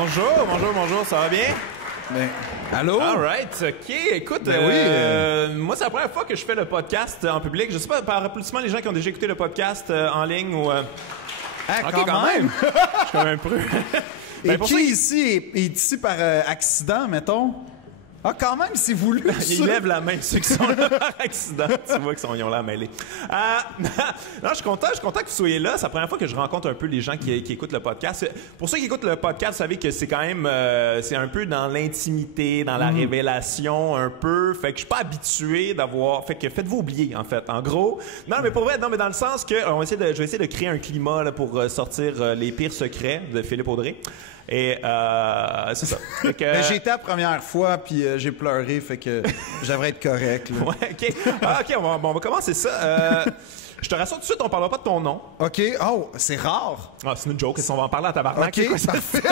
Bonjour, ça va bien? Ben, allô? All right, OK. Écoute, moi, c'est la première fois que je fais le podcast en public. Je sais pas, par applaudissement, les gens qui ont déjà écouté le podcast en ligne ou... Ah, OK, quand même. Je suis quand même preux. Et qui ici est ici par accident, mettons? Ah, quand même, c'est voulu. Ils lèvent la main, ceux qui sont là par accident. Tu vois qu'ils ont l'air mêlés. Non, je suis content que vous soyez là. C'est la première fois que je rencontre un peu les gens qui écoutent le podcast. Pour ceux qui écoutent le podcast, vous savez que c'est quand même... c'est un peu dans l'intimité, dans la révélation, un peu. Fait que je suis pas habitué d'avoir... Fait que faites-vous oublier, en fait. En gros... Non, mais pour vrai, non, mais dans le sens que... je vais essayer de créer un climat là, pour sortir les pires secrets de Philippe Audrey. Et c'est ça. Ben, j'ai été la première fois, puis j'ai pleuré, fait que j'aimerais être correct. Là. Ouais, OK. OK, on va commencer ça. Je te rassure tout de suite, on parlera pas de ton nom. OK. Oh, c'est rare. Ah, c'est une joke. Est-ce qu'on va en parler à tabarnak? OK, parfait.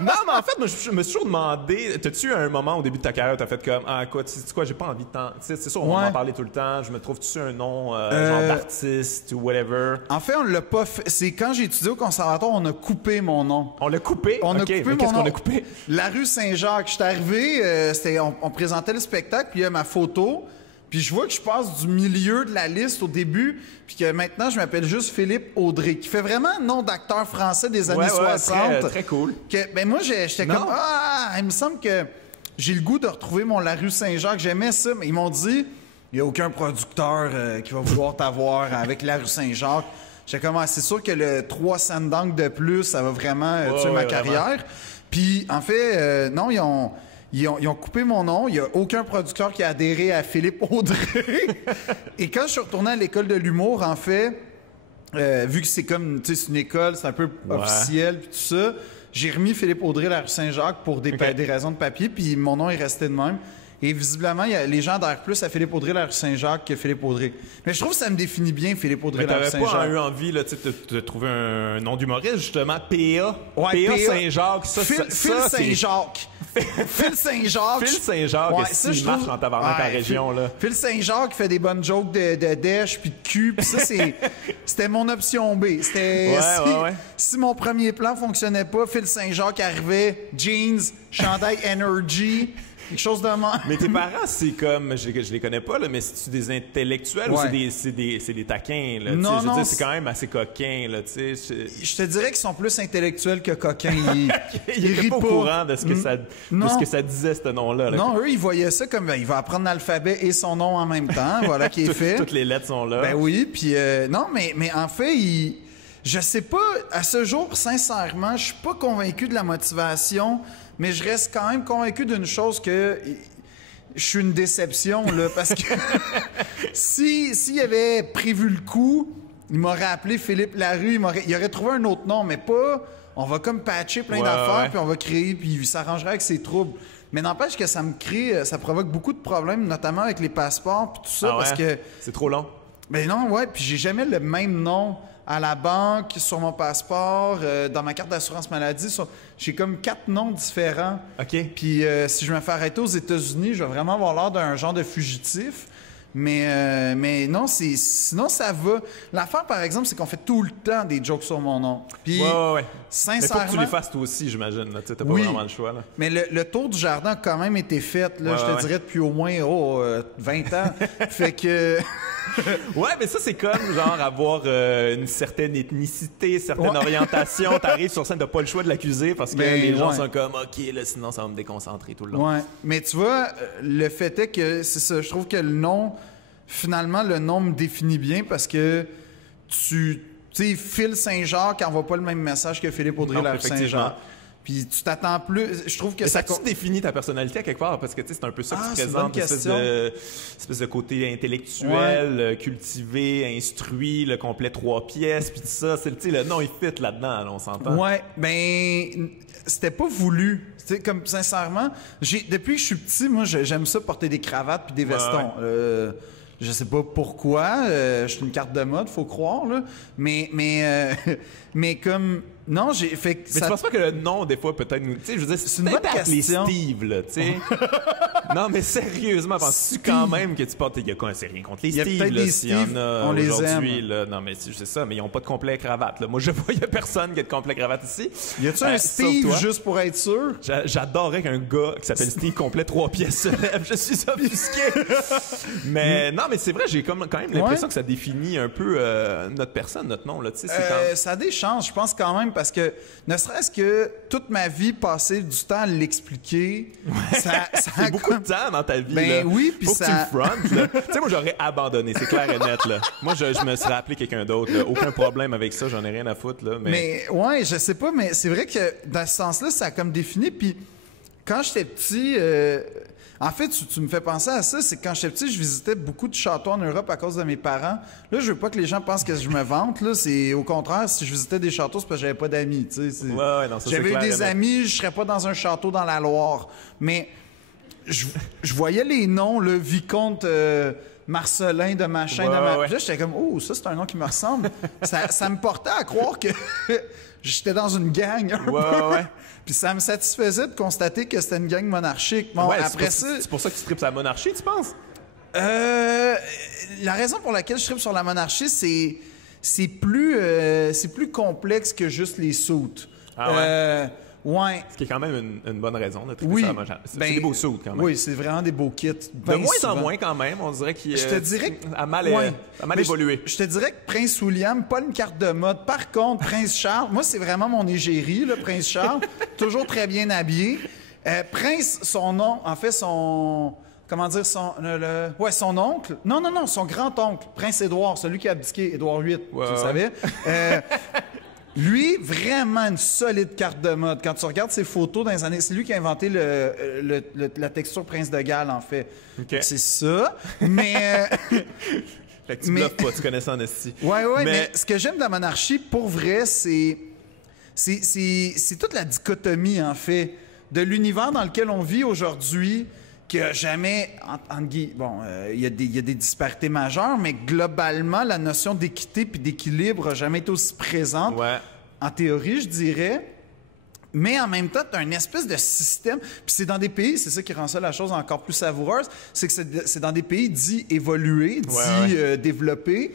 Non, mais en fait, moi, je me suis toujours demandé, t'as-tu eu un moment au début de ta carrière où t'as fait comme, ah, quoi, tu sais quoi, j'ai pas envie de tant... C'est sûr, on va en parler tout le temps. Je me trouve-tu un nom, genre d'artiste ou whatever? En fait, on l'a pas fait. C'est quand j'ai étudié au conservatoire, on a coupé mon nom. On l'a coupé? On a coupé mon qu'est-ce nom. qu'on a coupé? La rue Saint-Jacques. J'étais arrivé, on présentait le spectacle, puis il y a ma photo. Puis je vois que je passe du milieu de la liste au début, puis que maintenant, je m'appelle juste Philippe Audrey, qui fait vraiment nom d'acteur français des années 60. Très, très cool. Ben moi, j'étais comme, il me semble que j'ai le goût de retrouver mon La rue Saint-Jacques. J'aimais ça, mais ils m'ont dit, il n'y a aucun producteur qui va vouloir t'avoir avec La rue Saint-Jacques. J'étais comme, c'est sûr que le 3 cents d'angle de plus, ça va vraiment tuer ma carrière. Puis, en fait, non, ils ont coupé mon nom. Il n'y a aucun producteur qui a adhéré à Philippe Audrey. Et quand je suis retourné à l'école de l'humour, en fait, vu que c'est comme, tu sais, c'est une école, c'est un peu officiel, puis tout ça, j'ai remis Philippe Audrey à la rue Saint-Jacques pour des raisons de papier, puis mon nom est resté de même. Et visiblement, les gens adhèrent plus à Philippe Audrey, la rue Saint-Jacques, que Philippe Audrey. Mais je trouve que ça me définit bien, Philippe Audrey, la rue Saint-Jacques. Mais t'avais pas eu envie là, de trouver un nom d'humoriste, justement, P.A. Ouais, P.A. Saint-Jacques. Phil Saint-Jacques. Phil Saint-Jacques. Phil Saint-Jacques, ça, je marche en tabarnak en région, là. Phil Saint-Jacques fait des bonnes jokes de dèche puis de cul, puis ça, c'était mon option B. C'était si mon premier plan fonctionnait pas, Phil Saint-Jacques arrivait, jeans, chandail Energy... quelque chose de mal. Mais tes parents, c'est comme, je les connais pas, là, mais c'est-tu des intellectuels ou c'est des taquins, là? Non, je veux dire, c'est quand même assez coquin, là, tu sais. Je te dirais qu'ils sont plus intellectuels que coquins. Ils étaient pas au courant de ce que ça disait, ce nom-là. Là. Non, eux, ils voyaient ça comme, il va apprendre l'alphabet et son nom en même temps, voilà qui est fait. Toutes les lettres sont là. Ben oui, puis non, mais en fait, je sais pas, à ce jour, sincèrement, je suis pas convaincu de la motivation, mais je reste quand même convaincu d'une chose, que je suis une déception, là, parce que s'il avait prévu le coup, il m'aurait appelé Philippe Larue, il aurait trouvé un autre nom, mais pas, on va comme patcher plein d'affaires, puis on va créer, puis il s'arrangerait avec ses troubles. Mais n'empêche que ça provoque beaucoup de problèmes, notamment avec les passeports, puis tout ça, parce que... C'est trop long. Ben non, puis j'ai jamais le même nom à la banque, sur mon passeport, dans ma carte d'assurance maladie. J'ai comme 4 noms différents. OK. Puis si je me fais arrêter aux États-Unis, je vais vraiment avoir l'air d'un genre de fugitif. Mais non, sinon ça va. L'affaire, par exemple, c'est qu'on fait tout le temps des jokes sur mon nom. Puis, sincèrement... Mais faut que tu les fasses toi aussi, j'imagine. Tu n'as pas vraiment le choix. Là. Mais le tour du jardin a quand même été fait, là, je te dirais, depuis au moins 20 ans. Fait que... Ouais, mais ça, c'est comme, genre, avoir une certaine ethnicité, certaine orientation. T'arrives sur scène, t'as pas le choix de l'accuser parce que les gens sont comme, OK, là, sinon, ça va me déconcentrer tout le long. Ouais, mais tu vois, le fait est que, c'est ça, je trouve que le nom, finalement, le nom me définit bien parce que tu sais, Phil Saint-Jacques envoie pas le même message que Philippe Audrey, la rue Saint-Jacques. Puis tu t'attends plus. Je trouve que ça définit ta personnalité à quelque part parce que tu sais c'est un peu ça que tu présentes, une espèce de côté intellectuel, cultivé, instruit, le complet 3 pièces, puis tout ça. C'est le nom il fit là-dedans, là, on s'entend. Ouais, ben c'était pas voulu. Tu sais, comme sincèrement, depuis que je suis petit, moi j'aime ça porter des cravates puis des vestons. Je sais pas pourquoi. Je suis une carte de mode, faut croire là. Mais comme Non, j'ai fait que Mais tu penses pas que le nom, des fois, peut-être... Tu sais, je veux dire, c'est une bonne peut-être appeler question. Steve, là, tu sais. Non, mais sérieusement, penses-tu quand même que tu portes... Il y a quoi, c'est rien contre les Il y a Steve, peut-être là, des s'il y en Steve, a on les aujourd'hui, aime. là. Non, mais c'est ça, mais ils ont pas de complet cravate, là. Moi, je vois, il y a personne qui a de complet cravate ici. Y a-tu un sauf Steve toi. juste pour être sûr? J'adorerais qu'un gars qui s'appelle Steve complet 3 pièces se lève. Je suis offusqué. Mais non, mais c'est vrai, j'ai quand même l'impression que ça définit un peu notre personne, notre nom, là. Tu sais, c'est quand... Ça a des chances, je pense quand même, parce que ne serait-ce que toute ma vie passée du temps à l'expliquer, ça C'est beaucoup de temps dans ta vie. Ben là. oui, puis faut ça- que tu le frontes. Là. Tu sais, moi, j'aurais abandonné, c'est clair et net. Là. Moi, je me serais appelé quelqu'un d'autre. Là. Aucun problème avec ça, j'en ai rien à foutre. Là, Mais ouais, je sais pas, mais c'est vrai que dans ce sens-là, ça a comme défini. Puis quand j'étais petit, en fait, tu me fais penser à ça, c'est que quand j'étais petit, je visitais beaucoup de châteaux en Europe à cause de mes parents. Là, je veux pas que les gens pensent que je me vante. Là, c'est au contraire, si je visitais des châteaux, c'est parce que j'avais pas d'amis. Tu sais, Ouais, non, ça, c'est j'avais eu clair et des net. amis, je serais pas dans un château dans la Loire. Mais je voyais les noms, le vicomte. Marcelin de machin, Ouais, de ma... ouais. Puis là, j'étais comme, oh, ça, c'est un nom qui me ressemble. ça me portait à croire que j'étais dans une gang. Un peu. Ouais. Puis ça me satisfaisait de constater que c'était une gang monarchique. Bon, Ouais, après c'est pour ça que tu tripes sur la monarchie, tu penses? la raison pour laquelle je tripe sur la monarchie, c'est plus complexe que juste les soutes. Ah ouais? Ouais. Ce qui est quand même une bonne raison de triper Oui. sur la monarchie. C'est des beaux sauts, quand même. Oui, c'est vraiment des beaux kits. De moins en moins, quand même, on dirait qu'il Je te dirais que... a mal, Ouais. Mais évolué. Je te dirais que Prince William, pas une carte de mode. Par contre, Prince Charles, moi, c'est vraiment mon égérie, le Prince Charles. Toujours très bien habillé. Prince, son nom, en fait, son... Comment dire, ouais, son oncle. Non, son grand-oncle, Prince Édouard, celui qui a abdiqué, Édouard VIII, Ouais, tu le ouais. savais. Lui, vraiment une solide carte de mode. Quand tu regardes ses photos dans les années... C'est lui qui a inventé la texture Prince de Galles, en fait. OK. C'est ça. Mais... Fait que tu bluffes pas, tu connais ça en esti. Ouais, mais ce que j'aime de la monarchie, pour vrai, c'est toute la dichotomie, en fait, de l'univers dans lequel on vit aujourd'hui, qu'il n'y a jamais... Bon, il y a des disparités majeures, mais globalement, la notion d'équité puis d'équilibre n'a jamais été aussi présente. Ouais. En théorie, je dirais. Mais en même temps, tu as une espèce de système. Puis c'est dans des pays, c'est ça qui rend ça la chose encore plus savoureuse, c'est que c'est dans des pays dits évolués, dits développés,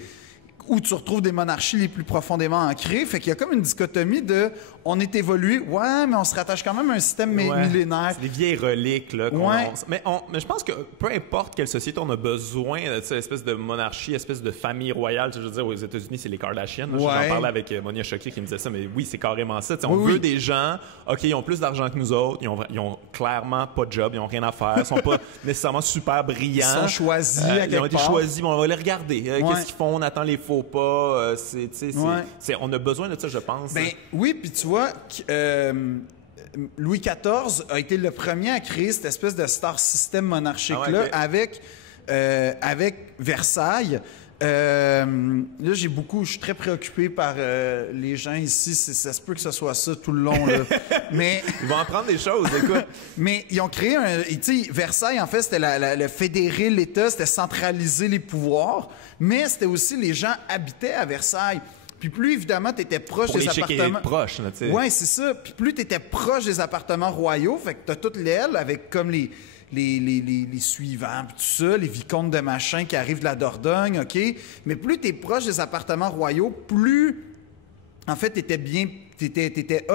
où tu retrouves des monarchies les plus profondément ancrées. Fait qu'il y a comme une dichotomie de on est évolué, ouais, mais on se rattache quand même à un système millénaire. C'est des vieilles reliques, là. Ouais. Mais je pense que peu importe quelle société on a besoin de cette espèce de monarchie, espèce de famille royale. Tu sais, je veux dire, aux États-Unis, c'est les Kardashians. Là. Ouais. J'en parlais avec Monia Chokri qui me disait ça, mais oui, c'est carrément ça. Tu sais, on Oui, veut oui. des gens, OK, ils ont plus d'argent que nous autres, ils ont clairement pas de job, ils ont rien à faire, ils sont pas nécessairement super brillants. Ils sont choisis à Ils ont quelque été part. choisis, bon, on va les regarder. Ouais. Qu'est-ce qu'ils font? On attend les faux pas. Ouais. On a besoin de ça, je pense. Ben oui, puis tu vois, Louis XIV a été le premier à créer cette espèce de star system monarchique-là Ah ouais, ok. avec Versailles. Là, je suis très préoccupé par les gens ici. Ça se peut que ce soit ça tout le long. Là. Mais Ils vont apprendre des choses, écoute. Mais ils ont créé tu sais, Versailles, en fait, c'était le fédérer l'État, c'était centraliser les pouvoirs, mais c'était aussi les gens habitaient à Versailles. Puis plus, évidemment, tu étais proche Pour des les chéquer appartements... proches, là, tu sais. Ouais, c'est ça. Puis plus tu étais proche des appartements royaux, fait que t'as toute l'aile avec comme les suivants, puis tout ça, les vicomtes de machin qui arrivent de la Dordogne, OK? Mais plus t'es proche des appartements royaux, plus, en fait, t'étais hot, tu sais,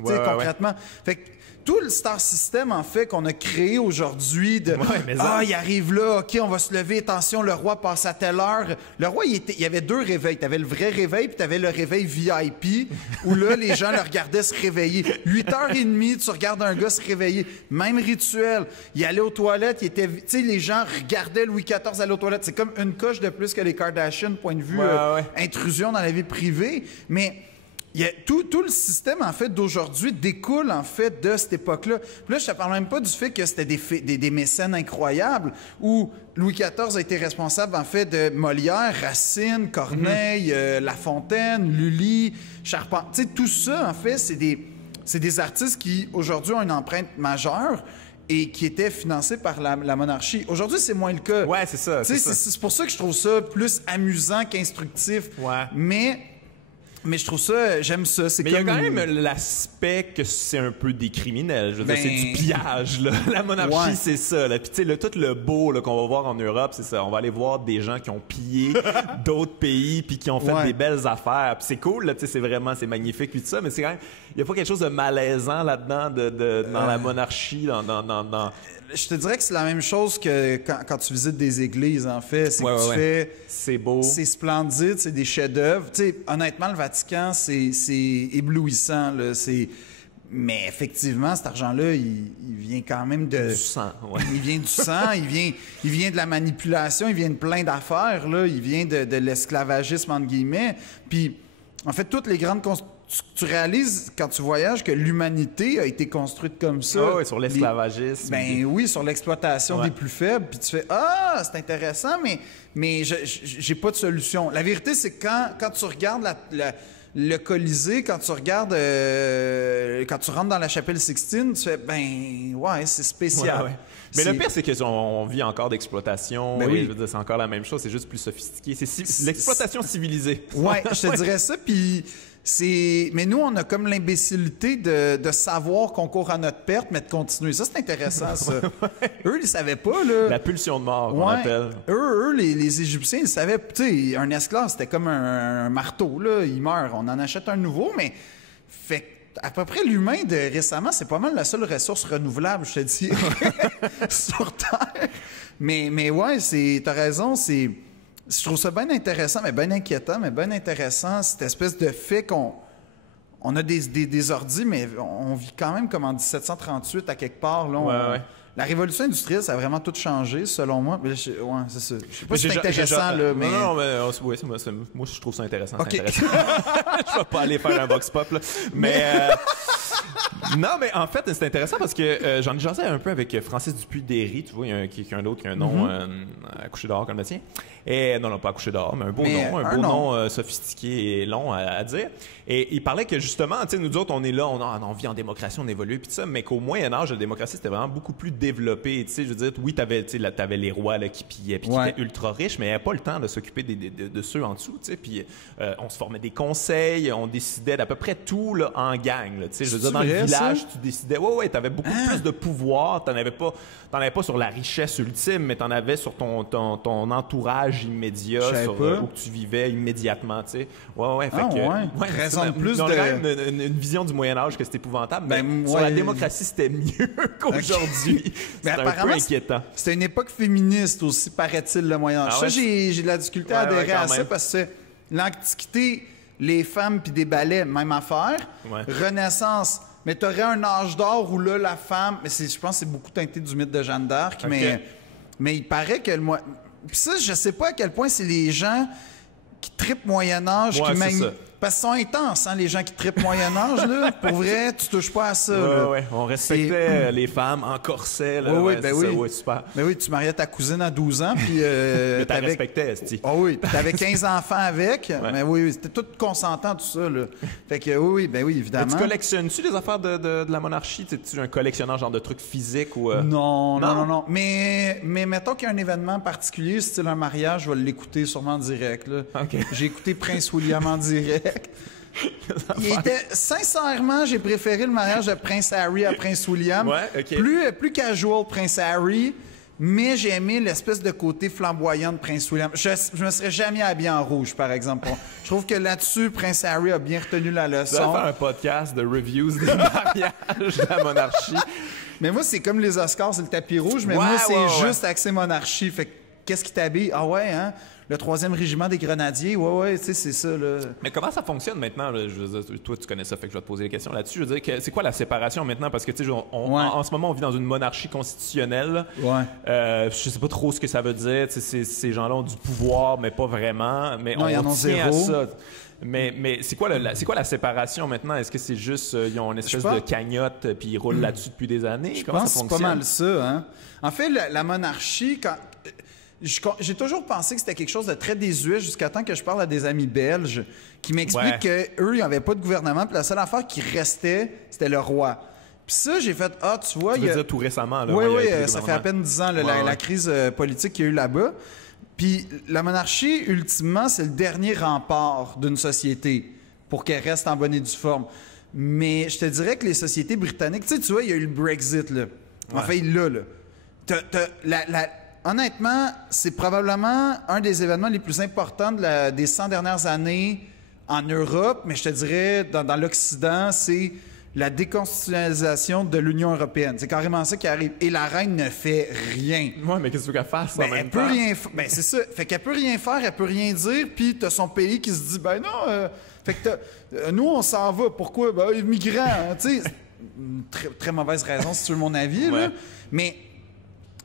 Ouais, concrètement. Fait que tout le star system, en fait, qu'on a créé aujourd'hui de mais il arrive là, OK, on va se lever, attention, le roi passe à telle heure. Le roi, il y avait deux réveils. T'avais le vrai réveil, puis t'avais le réveil VIP, où là, les gens le regardaient se réveiller. 8h30, tu regardes un gars se réveiller. Même rituel. Il allait aux toilettes, tu sais, les gens regardaient Louis XIV aller aux toilettes. C'est comme une coche de plus que les Kardashians, point de vue intrusion dans la vie privée. Mais tout le système, en fait, d'aujourd'hui découle, en fait, de cette époque-là. Puis là, je te parle même pas du fait que c'était des mécènes incroyables, où Louis XIV a été responsable, en fait, de Molière, Racine, Corneille, La Fontaine, Lully, Charpentier. Tu sais, tout ça, en fait, c'est des artistes qui, aujourd'hui, ont une empreinte majeure et qui étaient financés par la monarchie. Aujourd'hui, c'est moins le cas. Ouais, c'est ça. Tu sais, c'est pour ça que je trouve ça plus amusant qu'instructif. Ouais. Mais Mais je trouve ça, j'aime ça. Mais il y a quand même l'aspect que c'est un peu des criminels. Je veux dire, c'est du pillage, là. La monarchie, c'est ça, là. Puis tu sais, tout le beau là, qu'on va voir en Europe, c'est ça. On va aller voir des gens qui ont pillé d'autres pays puis qui ont fait des belles affaires. Puis c'est cool, là, tu sais, c'est magnifique puis tout ça, mais c'est quand même, il y a pas quelque chose de malaisant là-dedans dans la monarchie, dans... Je te dirais que c'est la même chose que quand tu visites des églises, en fait. C'est que tu fais... C'est beau. C'est splendide, c'est des chefs-d'œuvre. Tu sais, honnêtement, le Vatican, c'est éblouissant, là. Mais effectivement, cet argent-là, il vient quand même de... Du sang, ouais. Il vient du sang, il vient de la manipulation, il vient de plein d'affaires, là. Il vient de l'esclavagisme, entre guillemets. Puis, en fait, toutes les grandes... Tu réalises, quand tu voyages, que l'humanité a été construite comme ça. Oh, oui, sur l'esclavagisme. Oui, sur l'exploitation des plus faibles. Puis tu fais « Ah, c'est intéressant, mais j'ai pas de solution. » La vérité, c'est que quand tu regardes le Colisée, quand tu regardes... quand tu rentres dans la chapelle Sixtine, tu fais « Ben, ouais, c'est spécial. » Mais le pire, c'est qu'on vit encore d'exploitation. Ben oui. Je veux dire, c'est encore la même chose, c'est juste plus sophistiqué. C'est l'exploitation civilisée. Ouais, je te dirais ça. Puis... Mais nous, on a comme l'imbécilité de savoir qu'on court à notre perte, mais de continuer. Ça, c'est intéressant, ça. Eux, ils savaient pas, là. La pulsion de mort, qu'on appelle. Eux, les Égyptiens, ils savaient... Tu sais, un esclave, c'était comme un marteau, là. Il meurt, on en achète un nouveau, mais... Fait à peu près l'humain de récemment, c'est pas mal la seule ressource renouvelable, je te dis, sur Terre. Mais ouais, t'as raison, je trouve ça bien intéressant, mais bien inquiétant, mais bien intéressant, cette espèce de fait qu'on a des ordis, mais on vit quand même comme en 1738 à quelque part. Là, La révolution industrielle, ça a vraiment tout changé, selon moi. Mais c'est ça. Je sais pas si c'est intéressant, là, mais... Non, mais moi, je trouve ça intéressant. Okay. C'est intéressant. Je vais pas aller faire un vox pop, là. Mais... non, mais en fait, c'est intéressant parce que j'en ai jasé un peu avec Francis Dupuis-Déry, tu vois, quelqu'un d'autre qui a un nom à coucher dehors comme le tien. Et non, pas à coucher dehors, mais un beau nom sophistiqué et long à dire. Et il parlait que justement, tu sais, nous autres, on est là, on vit en démocratie, on évolue, puis tout ça, mais qu'au Moyen-Âge, la démocratie, c'était vraiment beaucoup plus développé. Tu sais, je veux dire, oui, t'avais les rois là, qui pillaient, puis qui étaient ultra riches, mais il n'y avait pas le temps de s'occuper de ceux en dessous, tu sais. Puis on se formait des conseils, on décidait d'à peu près tout là, en gang, là, tu sais. Je veux dire, dans le village, tu décidais, t'avais beaucoup plus de pouvoir, t'en avais pas sur la richesse ultime, mais t'en avais sur ton entourage immédiat, où tu vivais immédiatement, tu sais. Raison de plus on a quand même une vision du Moyen-Âge que c'était épouvantable, mais sur la démocratie, c'était mieux qu'aujourd'hui. C'était un peu inquiétant. C'était une époque féministe aussi, paraît-il, le Moyen-Âge. Ça, j'ai de la difficulté à adhérer à ça, parce que l'Antiquité, les femmes puis des ballets, même affaire. Renaissance, mais tu aurais un âge d'or où là, la femme... Mais je pense que c'est beaucoup teinté du mythe de Jeanne d'Arc, mais il paraît que... Puis ça, je sais pas à quel point c'est les gens qui trippent Moyen-Âge, parce qu'ils sont intenses, hein, les gens qui trippent Moyen-Âge, là. Pour vrai, tu touches pas à ça. On respectait les femmes en corset, là. Super. Ben oui, tu mariais ta cousine à 12 ans, puis... mais t'as respecté, esti. Oui, puis t'avais 15 enfants avec. Mais oui, c'était tout consentant, tout ça, là. Fait que oui, évidemment. Mais tu collectionnes-tu des affaires de la monarchie? Tu es un collectionneur genre de trucs physiques ou... Non. Mais mettons qu'il y a un événement particulier, style un mariage, je vais l'écouter sûrement en direct, là. Okay. J'ai écouté Prince William en direct. Sincèrement, j'ai préféré le mariage de Prince Harry à Prince William. Plus casual Prince Harry, mais j'ai aimé l'espèce de côté flamboyant de Prince William. Je me serais jamais habillé en rouge, par exemple. Je trouve que là-dessus, Prince Harry a bien retenu la leçon. Tu vas faire un podcast de reviews des mariages de la monarchie. Mais moi, c'est comme les Oscars, c'est le tapis rouge, mais moi, c'est juste accès monarchie. Fait que, qu'est-ce qui t'habille? Ah ouais, hein? Le 3e régiment des grenadiers, tu sais, c'est ça, là. Mais comment ça fonctionne maintenant, là? Je veux dire, toi, tu connais ça, fait que je vais te poser des questions là-dessus. Je veux dire, c'est quoi la séparation maintenant? Parce que, tu sais, en ce moment, on vit dans une monarchie constitutionnelle. Je sais pas trop ce que ça veut dire. Tu sais, ces gens-là ont du pouvoir, mais pas vraiment. Mais on tient à ça. Mais c'est quoi la séparation maintenant? Est-ce que c'est juste, ils ont une espèce de cagnotte puis ils roulent là-dessus depuis des années? Comment ça fonctionne? C'est pas mal ça, hein? En fait, la monarchie, j'ai toujours pensé que c'était quelque chose de très désuet jusqu'à temps que je parle à des amis belges qui m'expliquent qu'eux, ils n'avaient pas de gouvernement, puis la seule affaire qui restait, c'était le roi. Puis ça, j'ai fait, tu vois... Tu veux dire tout récemment, là? Oui, ça fait à peine 10 ans, la crise politique qu'il y a eu là-bas. Puis la monarchie, ultimement, c'est le dernier rempart d'une société. pour qu'elle reste en bonne et due forme. Mais je te dirais que les sociétés britanniques, tu vois, il y a eu le Brexit, là. Enfin, là. Honnêtement, c'est probablement un des événements les plus importants des 100 dernières années en Europe, mais je te dirais, dans l'Occident, c'est la déconstitutionnalisation de l'Union européenne. C'est carrément ça qui arrive. Et la reine ne fait rien. Ouais, mais qu'est-ce qu'elle fasse en même elle peut rien faire. C'est ça. Fait qu'elle peut rien faire, elle peut rien dire, puis t'as son pays qui se dit, ben non, fait que nous, on s'en va. Pourquoi? Ben, immigrants, hein, tu sais. Très, très mauvaise raison, si tu veux mon avis, là.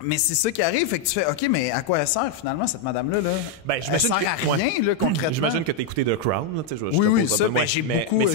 Mais c'est ça qui arrive, fait que tu fais, OK, mais à quoi elle sert finalement, cette madame-là? Là? Ben, elle sert à rien, là, concrètement. J'imagine que tu as écouté The Crown. Là, oui, ça, ben, j'ai beaucoup... Mais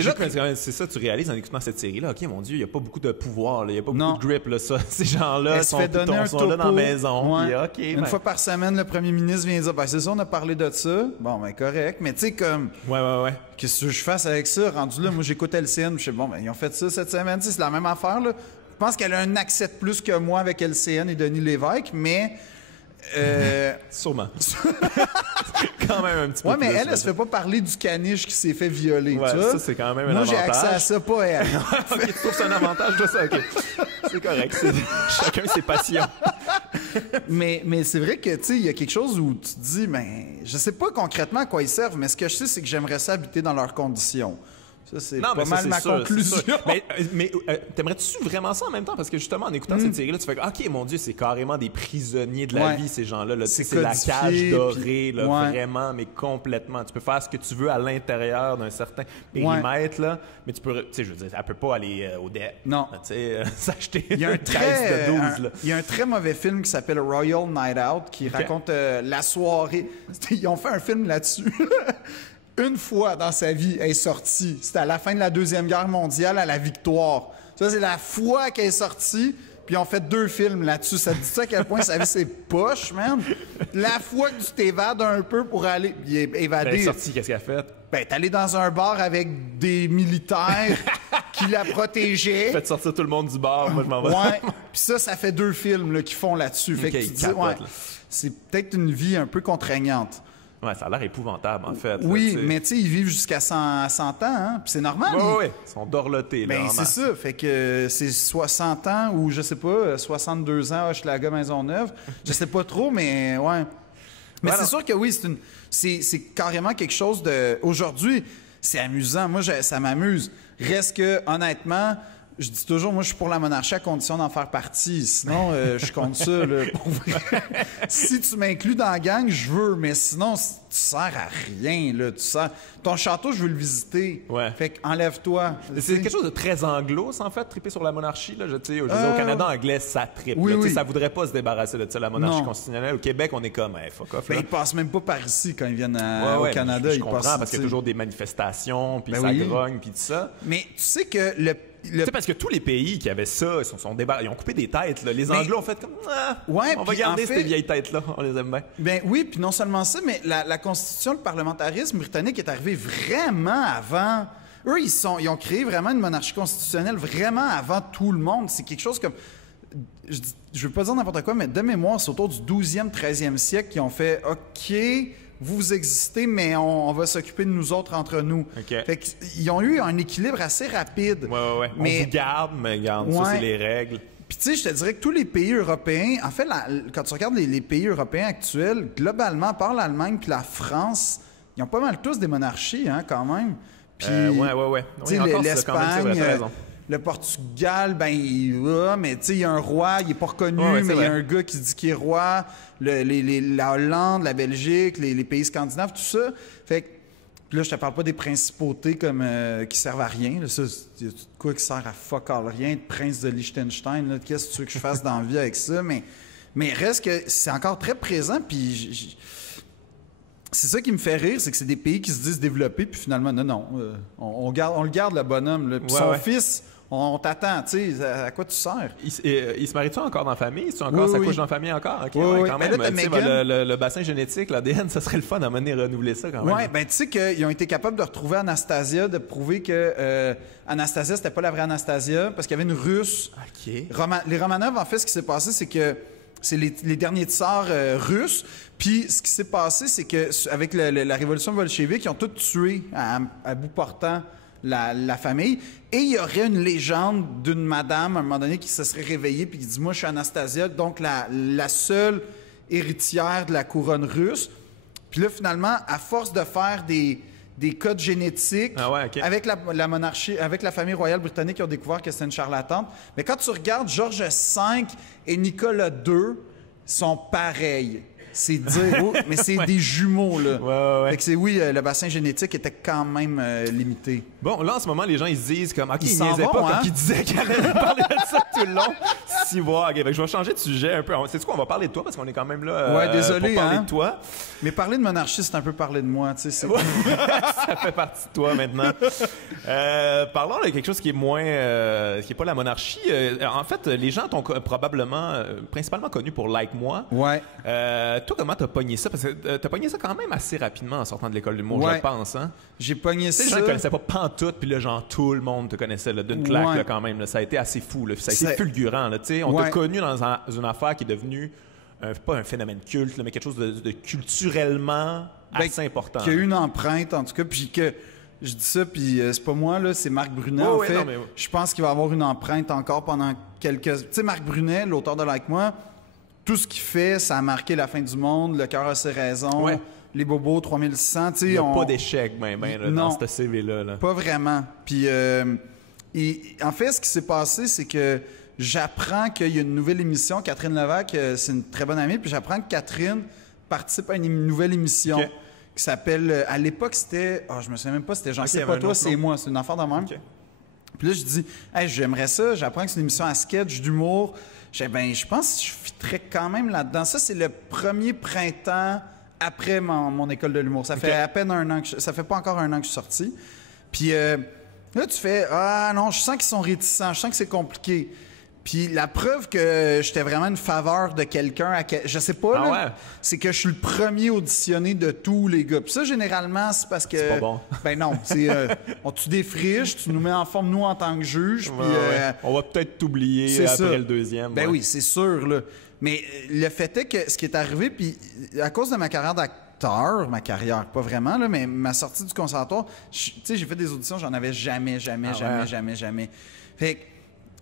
c'est ça, tu réalises en écoutant cette série-là, OK, mon Dieu, il n'y a pas beaucoup de pouvoir, il n'y a pas beaucoup de grip. Là, ça. Ces gens-là sont là dans la maison. Ouais. Puis, Une fois par semaine, le premier ministre vient dire, ben c'est ça, on a parlé de ça. Bon, ben correct, mais tu sais, comme... Ouais. Qu'est-ce que je fasse avec ça? Rendu là, moi, j'écoute LCN, je sais, bon, ben ils ont fait ça cette semaine, c'est la même affaire, là. Je pense qu'elle a un accès de plus que moi avec LCN et Denis Lévesque, mais... Sûrement. Quand même un petit peu. Ouais, mais plus, elle se fait pas parler du caniche qui s'est fait violer. Ouais, tu vois? ça, c'est quand même un avantage. avantage. Moi, j'ai accès à ça, pas elle. OK, tu trouves ça un avantage de ça? OK. C'est correct. Chacun ses passions. mais c'est vrai que, tu sais, il y a quelque chose où tu te dis, ben, je sais pas concrètement à quoi ils servent, mais ce que je sais, c'est que j'aimerais ça habiter dans leurs conditions. Ça, c'est pas mal ma conclusion. Mais t'aimerais-tu vraiment ça en même temps? Parce que justement, en écoutant cette série-là, tu fais OK, mon Dieu, c'est carrément des prisonniers de la vie, ces gens-là. Là. C'est la cage dorée, là, vraiment, mais complètement. Tu peux faire ce que tu veux à l'intérieur d'un certain périmètre, là, mais tu peux, tu sais, je veux dire, elle peut pas aller au DEP. Non. Tu sais, s'acheter une caisse de 12. Il y a un très mauvais film qui s'appelle Royal Night Out qui raconte la soirée. Ils ont fait un film là-dessus. Une fois dans sa vie, elle est sortie. C'était à la fin de la Deuxième Guerre mondiale, à la Victoire. Ça, c'est la fois qu'elle est sortie, puis ils ont fait 2 films là-dessus. Ça te dit ça à quel point sa vie, c'est poche, man? La fois que tu t'évades un peu pour aller évader... Elle est sortie, qu'est-ce qu'elle a fait? Ben, t'es allé dans un bar avec des militaires qui la protégeaient. Faites sortir tout le monde du bar, moi, je m'en vais. Ouais, puis ça fait 2 films qui font là-dessus. Fait que tu dis, c'est peut-être une vie un peu contraignante. Ouais, ça a l'air épouvantable, en fait. Oui, là, mais tu sais, ils vivent jusqu'à 100 ans, hein? Puis c'est normal. Oui, ils sont dorlotés, là. Ben, c'est ça. Fait que c'est 60 ans ou, je sais pas, 62 ans, Hochelaga, Maisonneuve. Je sais pas trop, mais ouais. Mais c'est sûr que oui, c'est carrément quelque chose de... Aujourd'hui, c'est amusant. Moi, ça m'amuse. Reste que, honnêtement... Je dis toujours, moi, je suis pour la monarchie à condition d'en faire partie. Sinon, je compte ça, là, pour vrai. Si tu m'inclus dans la gang, je veux, mais sinon, tu sers à rien, là. Ton château, je veux le visiter. Ouais. Fait qu'enlève-toi. C'est quelque chose de très anglo, en fait, triper sur la monarchie, là. Je veux dire, au Canada anglais, ça tripe. Oui. Ça voudrait pas se débarrasser de ça, la monarchie constitutionnelle. Au Québec, on est comme, fuck off. Ben, ils passent même pas par ici quand ils viennent au Canada. Je comprends, parce qu'il y a toujours des manifestations, puis ça grogne, puis tout ça. Mais tu sais que tu sais, parce que tous les pays qui avaient ça, ils ont coupé des têtes. Là. Les Anglo ont fait comme, on va garder ces vieilles têtes-là, on les aime bien. Ben oui, puis non seulement ça, mais la Constitution, le parlementarisme britannique est arrivé vraiment avant. Eux, ils ont créé vraiment une monarchie constitutionnelle vraiment avant tout le monde. C'est quelque chose comme... Je veux pas dire n'importe quoi, mais de mémoire, c'est autour du 12e, 13e siècle qu'ils ont fait « OK... vous existez, mais on va s'occuper de nous autres entre nous. Okay. Fait qu'ils ont eu un équilibre assez rapide. Ouais. Mais... On vous garde, mais garde, ça, c'est les règles. Puis tu sais, je te dirais que tous les pays européens, en fait, quand tu regardes les pays européens actuels, globalement, à part l'Allemagne puis la France, ils ont pas mal tous des monarchies, hein, quand même. Puis, ouais. Tu sais, l'Espagne... Le Portugal, mais tu sais, il y a un roi, il est pas reconnu, mais il y a un gars qui dit qu'il est roi. La Hollande, la Belgique, les pays scandinaves, tout ça. Fait que là, je te parle pas des principautés comme qui servent à rien. Là, ça, c'est quoi qui sert à fuck all rien, de prince de Liechtenstein. Qu'est-ce que tu veux que je fasse dans la vie avec ça? Mais reste que c'est encore très présent, puis... C'est ça qui me fait rire, c'est que c'est des pays qui se disent développés, puis finalement, non, on le garde, le bonhomme. Là. Puis son fils, on t'attend, tu sais, à quoi tu sers? Il se marie-tu encore dans la famille? C'est encore sa couche dans la famille encore? Okay, quand même. Là, le bassin génétique, l'ADN, ça serait le fun d'amener renouveler ça quand même. Oui, ben tu sais qu'ils ont été capables de retrouver Anastasia, de prouver que Anastasia, c'était pas la vraie Anastasia, parce qu'il y avait une Russe. OK. Les Romanov, en fait, ce qui s'est passé, c'est que c'est les derniers tsars russes. Puis ce qui s'est passé, c'est que avec la révolution bolchevique, ils ont tous tué à bout portant la famille. Et il y aurait une légende d'une madame, à un moment donné, qui se serait réveillée puis qui dit « Moi, je suis Anastasia, donc la seule héritière de la couronne russe. » Puis là, finalement, à force de faire des codes génétiques avec la monarchie, avec la famille royale britannique, ils ont découvert que c'était une charlatane. Mais quand tu regardes, George V et Nicolas II sont pareils. C'est dire, mais c'est des jumeaux, là. Fait que le bassin génétique était quand même limité. Bon, là, en ce moment, les gens, ils se disent comme, OK, ils niaisaient pas, hein? comme qu'ils disaient qu'ils allaient parler de ça tout le long. Si, voilà. OK, je vais changer de sujet un peu. C'est quoi, on va parler de toi, parce qu'on est quand même là désolé, pour parler hein? de toi. Mais parler de monarchie, c'est un peu parler de moi, tu sais. Ça fait partie de toi, maintenant. Parlons de quelque chose qui est moins... qui est pas la monarchie. En fait, les gens t'ont probablement, principalement connu pour Like Moi. Ouais. Toi, comment t'as pogné ça? Parce que t'as pogné ça quand même assez rapidement en sortant de l'école d'humour, je pense, hein? J'ai pogné ça. Les gens ne connaissaient pas pantoute, puis là, genre, tout le monde te connaissait, là, d'une claque, là, quand même. Là. Ça a été assez fou, là. Ça a été fulgurant, là. On t'a connu dans une affaire qui est devenue, pas un phénomène culte, là, mais quelque chose de culturellement assez important. Qui a eu une empreinte, en tout cas, puis que... Je dis ça, puis c'est pas moi, là, c'est Marc Brunet, en fait. Je pense qu'il va avoir une empreinte encore pendant quelques... Tu sais, Marc Brunet, l'auteur de Like Moi... Tout ce qu'il fait, ça a marqué la fin du monde, le cœur a ses raisons, les bobos 3600. Il n'y a pas d'échec, dans ce CV-là. Là. Pas vraiment. Puis, en fait, ce qui s'est passé, c'est que j'apprends qu'il y a une nouvelle émission. Catherine Levac, c'est une très bonne amie, puis j'apprends que Catherine participe à une nouvelle émission qui s'appelle... À l'époque, c'était... je me souviens même pas, c'était « J'en sais pas toi, c'est moi ». C'est une affaire de même. Puis là, je dis « Hey, j'aimerais ça. » J'apprends que c'est une émission à sketch, d'humour. Je pense que je fitterais quand même là-dedans. Ça, c'est le premier printemps après mon école de l'humour. Ça fait à peine un an ça fait pas encore un an que je suis sorti. Puis là, tu fais « Ah non, je sens qu'ils sont réticents, je sens que c'est compliqué. » Puis la preuve que j'étais vraiment une faveur de quelqu'un, je sais pas, c'est que je suis le premier auditionné de tous les gars. Puis ça, généralement, c'est parce que... C'est pas bon. Ben non, tu défriches, tu nous mets en forme, nous, en tant que juge. Puis, on va peut-être t'oublier après le deuxième. Ben oui, c'est sûr, là. Mais le fait est que ce qui est arrivé, puis à cause de ma carrière d'acteur, ma carrière, pas vraiment, là, mais ma sortie du conservatoire, tu sais, j'ai fait des auditions, j'en avais jamais. Fait que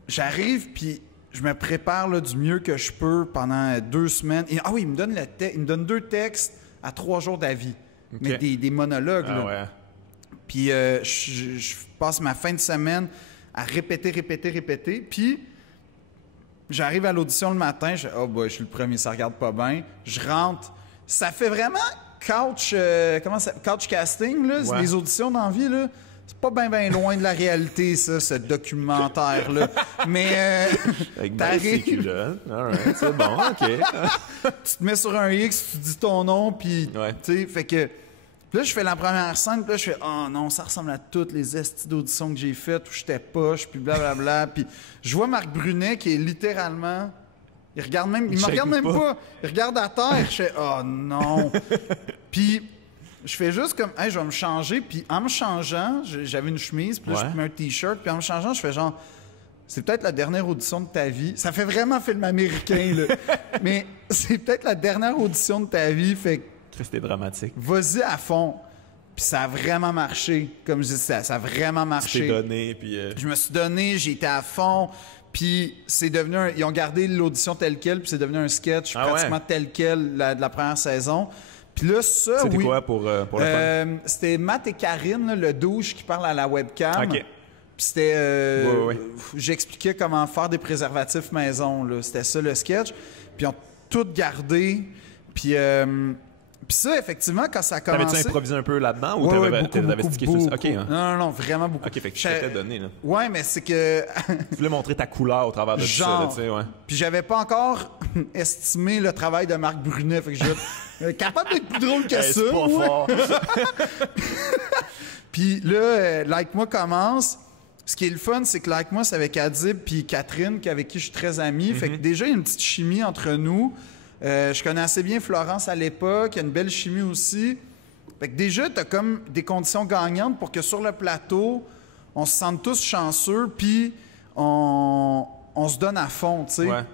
j'arrive, puis je me prépare là, du mieux que je peux pendant 2 semaines. Et, il me donne 2 textes à 3 jours d'avis. Mais des monologues. Là. Puis je passe ma fin de semaine à répéter. Puis j'arrive à l'audition le matin. Je suis le premier, ça regarde pas bien. Je rentre. Ça fait vraiment couch casting, là, les auditions dans la vie, là. C'est pas bien loin de la réalité, ça, ce documentaire-là. Mais t'arrives... c'est bon, OK. Tu te mets sur un X, tu dis ton nom, puis... Tu sais, fait que... Là, je fais la première scène, puis là, je fais « Oh non, ça ressemble à toutes les estis d'auditions que j'ai faites, où j'étais poche, puis blablabla. » Puis je vois Marc Brunet, qui est littéralement... Il me regarde même pas. Il regarde à terre. Je fais « Oh non! » Puis... Je fais juste comme, hey, je vais me changer. Puis en me changeant, j'avais une chemise, puis là, je mets un T-shirt. Puis en me changeant, je fais genre, c'est peut-être la dernière audition de ta vie. Ça fait vraiment film américain, là. Mais c'est peut-être la dernière audition de ta vie. Fait que. C'était dramatique. Vas-y à fond. Puis ça a vraiment marché. Comme je dis, ça a vraiment marché. Tu t'es donné, puis. Je me suis donné, j'ai été à fond. Puis c'est devenu ils ont gardé l'audition telle quelle, puis c'est devenu un sketch pratiquement tel quel de la première saison. Puis là, ça, c'était quoi pour le fun? C'était Matt et Karine, là, le douche qui parle à la webcam. OK. Puis c'était... J'expliquais comment faire des préservatifs maison, là. C'était ça, le sketch. Puis ils ont tout gardé. Puis ça, effectivement, quand ça a commencé... T'avais-tu improvisé un peu là-dedans ou t'avais stické sur ça? OK. Hein? Non, vraiment beaucoup. OK, fait que tu t'étais donné, là. Ouais, mais c'est que... Tu voulais montrer ta couleur au travers de tout ça, tu sais, Puis j'avais pas encore estimé le travail de Marc Brunet, fait que je... capable d'être plus drôle que ça. C'est pas fort. Puis là, Like Moi commence. Ce qui est le fun, c'est que Like Moi, c'est avec Adib puis Catherine, avec qui je suis très ami. Fait que déjà, il y a une petite chimie entre nous. Je connais assez bien Florence à l'époque. Il y a une belle chimie aussi. Fait que déjà, t'as comme des conditions gagnantes pour que sur le plateau, on se sente tous chanceux, puis on se donne à fond, tu sais. Ouais.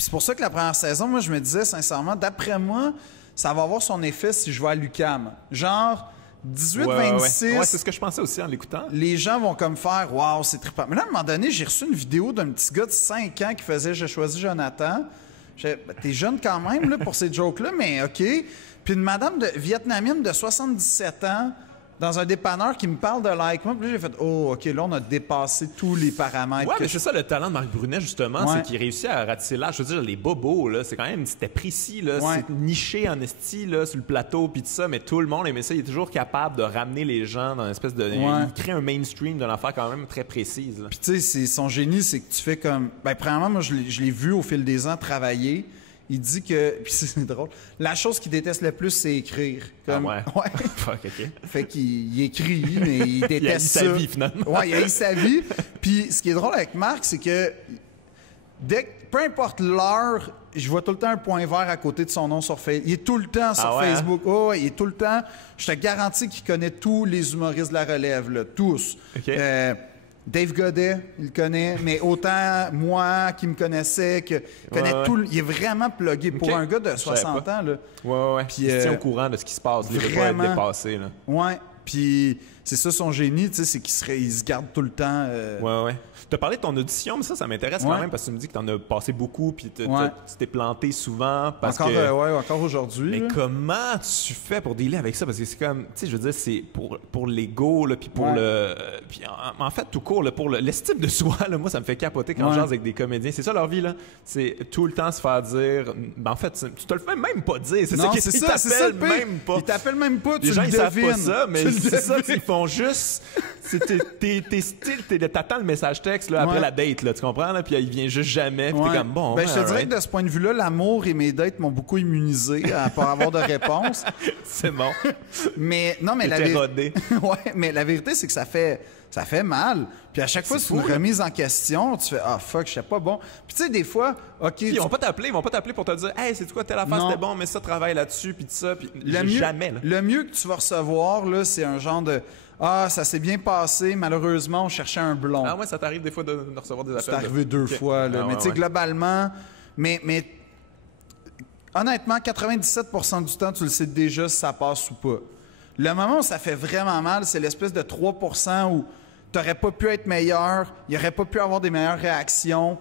c'est pour ça que la première saison, moi, je me disais sincèrement, d'après moi, ça va avoir son effet si je vais à l'UQAM. Genre, 18-26... Ouais, c'est ce que je pensais aussi en l'écoutant. Les gens vont comme faire « Wow, c'est trippant ». Mais là, à un moment donné, j'ai reçu une vidéo d'un petit gars de 5 ans qui faisait « J'ai choisi Jonathan ». T'es jeune quand même là, pour ces jokes-là, mais OK. Puis une madame vietnamienne de 77 ans dans un dépanneur qui me parle de Like Moi. Puis là, j'ai fait « Oh, OK, là, on a dépassé tous les paramètres. » Ouais, mais c'est ça le talent de Marc Brunet, justement, Ouais. c'est qu'il réussit à ratisser large. Je veux dire, les bobos, là, c'est quand même, c'était précis, là, Ouais. c'est niché en esti, là, sur le plateau, puis tout ça, mais tout le monde aimait ça. Il est toujours capable de ramener les gens dans une espèce de... Ouais. Il crée un mainstream d'une affaire quand même très précise, là. Puis tu sais, son génie, c'est que tu fais comme... Ben, premièrement, moi, je l'ai vu au fil des ans travailler. Il dit que... Puis c'est drôle. La chose qu'il déteste le plus, c'est écrire. Comme... Ah ouais? Fuck, OK. Fait qu'il écrit, mais il déteste Il a eu ça. sa vie, finalement. Ouais, il a eu sa vie. Puis ce qui est drôle avec Marc, c'est que peu importe l'heure, je vois tout le temps un point vert à côté de son nom sur Facebook. Il est tout le temps sur ouais, Facebook. Oh, ouais, il est tout le temps... Je te garantis qu'il connaît tous les humoristes de la relève, là, tous. OK. Dave Godet, il le connaît, mais autant moi qui me connaissais, que connaît ouais. tout. Il est vraiment plugué. Pour OK. un gars de Je savais 60 pas. ans, là. Ouais. Puis, il se tient au courant de ce qui se passe. Il ne veut pas être vraiment. dépassé, là. Ouais. Puis c'est ça son génie, tu sais, c'est qu'il se garde tout le temps. Ouais. Tu as parlé de ton audition, mais ça m'intéresse quand Ouais. même parce que tu me dis que tu en as passé beaucoup puis tu Ouais. t'es planté souvent parce Encore, que... ouais, encore aujourd'hui. Mais là. comment tu fais pour dealer avec ça? Parce que c'est comme, tu sais, je veux dire, c'est pour l'ego, là, puis pour Ouais. le... Puis en fait, tout court, là, pour l'estime de soi, là, moi, ça me fait capoter quand Ouais. je jase avec des comédiens. C'est ça leur vie, là. C'est tout le temps se faire dire... Ben, en fait, tu te le fais même pas dire. C'est ça Non, qui c'est ils ça, c'est ça le t'appellent pire. même pas. Ils t'appellent même pas, tu Les gens, le ils savent devines. pas ça, mais Tu le c'est ça, devines. ils font juste... T'es style, t'attends le message texte là, après Ouais. la date, là, tu comprends? Là, puis il vient juste jamais, puis Ouais. t'es comme bon. Ben, je te dirais alright. que de ce point de vue-là, l'amour et mes dates m'ont beaucoup immunisé à pas avoir de réponse. C'est bon. Mais non, mais T'étais rodé. ouais, mais la vérité, c'est que ça fait mal. Puis à chaque fois, C'est c'est une fou, là. remise en question. Tu fais fuck, je sais pas bon. Puis tu sais, des fois, OK. Ils vont pas t'appeler pour te dire hey, c'est quoi telle affaire, Non. c'était bon, mais ça travaille là-dessus puis tout ça, puis Le mieux, jamais là. le mieux que tu vas recevoir, là, c'est un genre de ça s'est bien passé, malheureusement, on cherchait un blond. Ah ouais, ça t'arrive des fois de recevoir des appels. C'est arrivé deux Ok. fois, là. Ah, Mais ouais, tu sais, ouais. globalement, mais honnêtement, 97% du temps, tu le sais déjà si ça passe ou pas. Le moment où ça fait vraiment mal, c'est l'espèce de 3% où t'aurais pas pu être meilleur, il aurait pas pu avoir des meilleures réactions,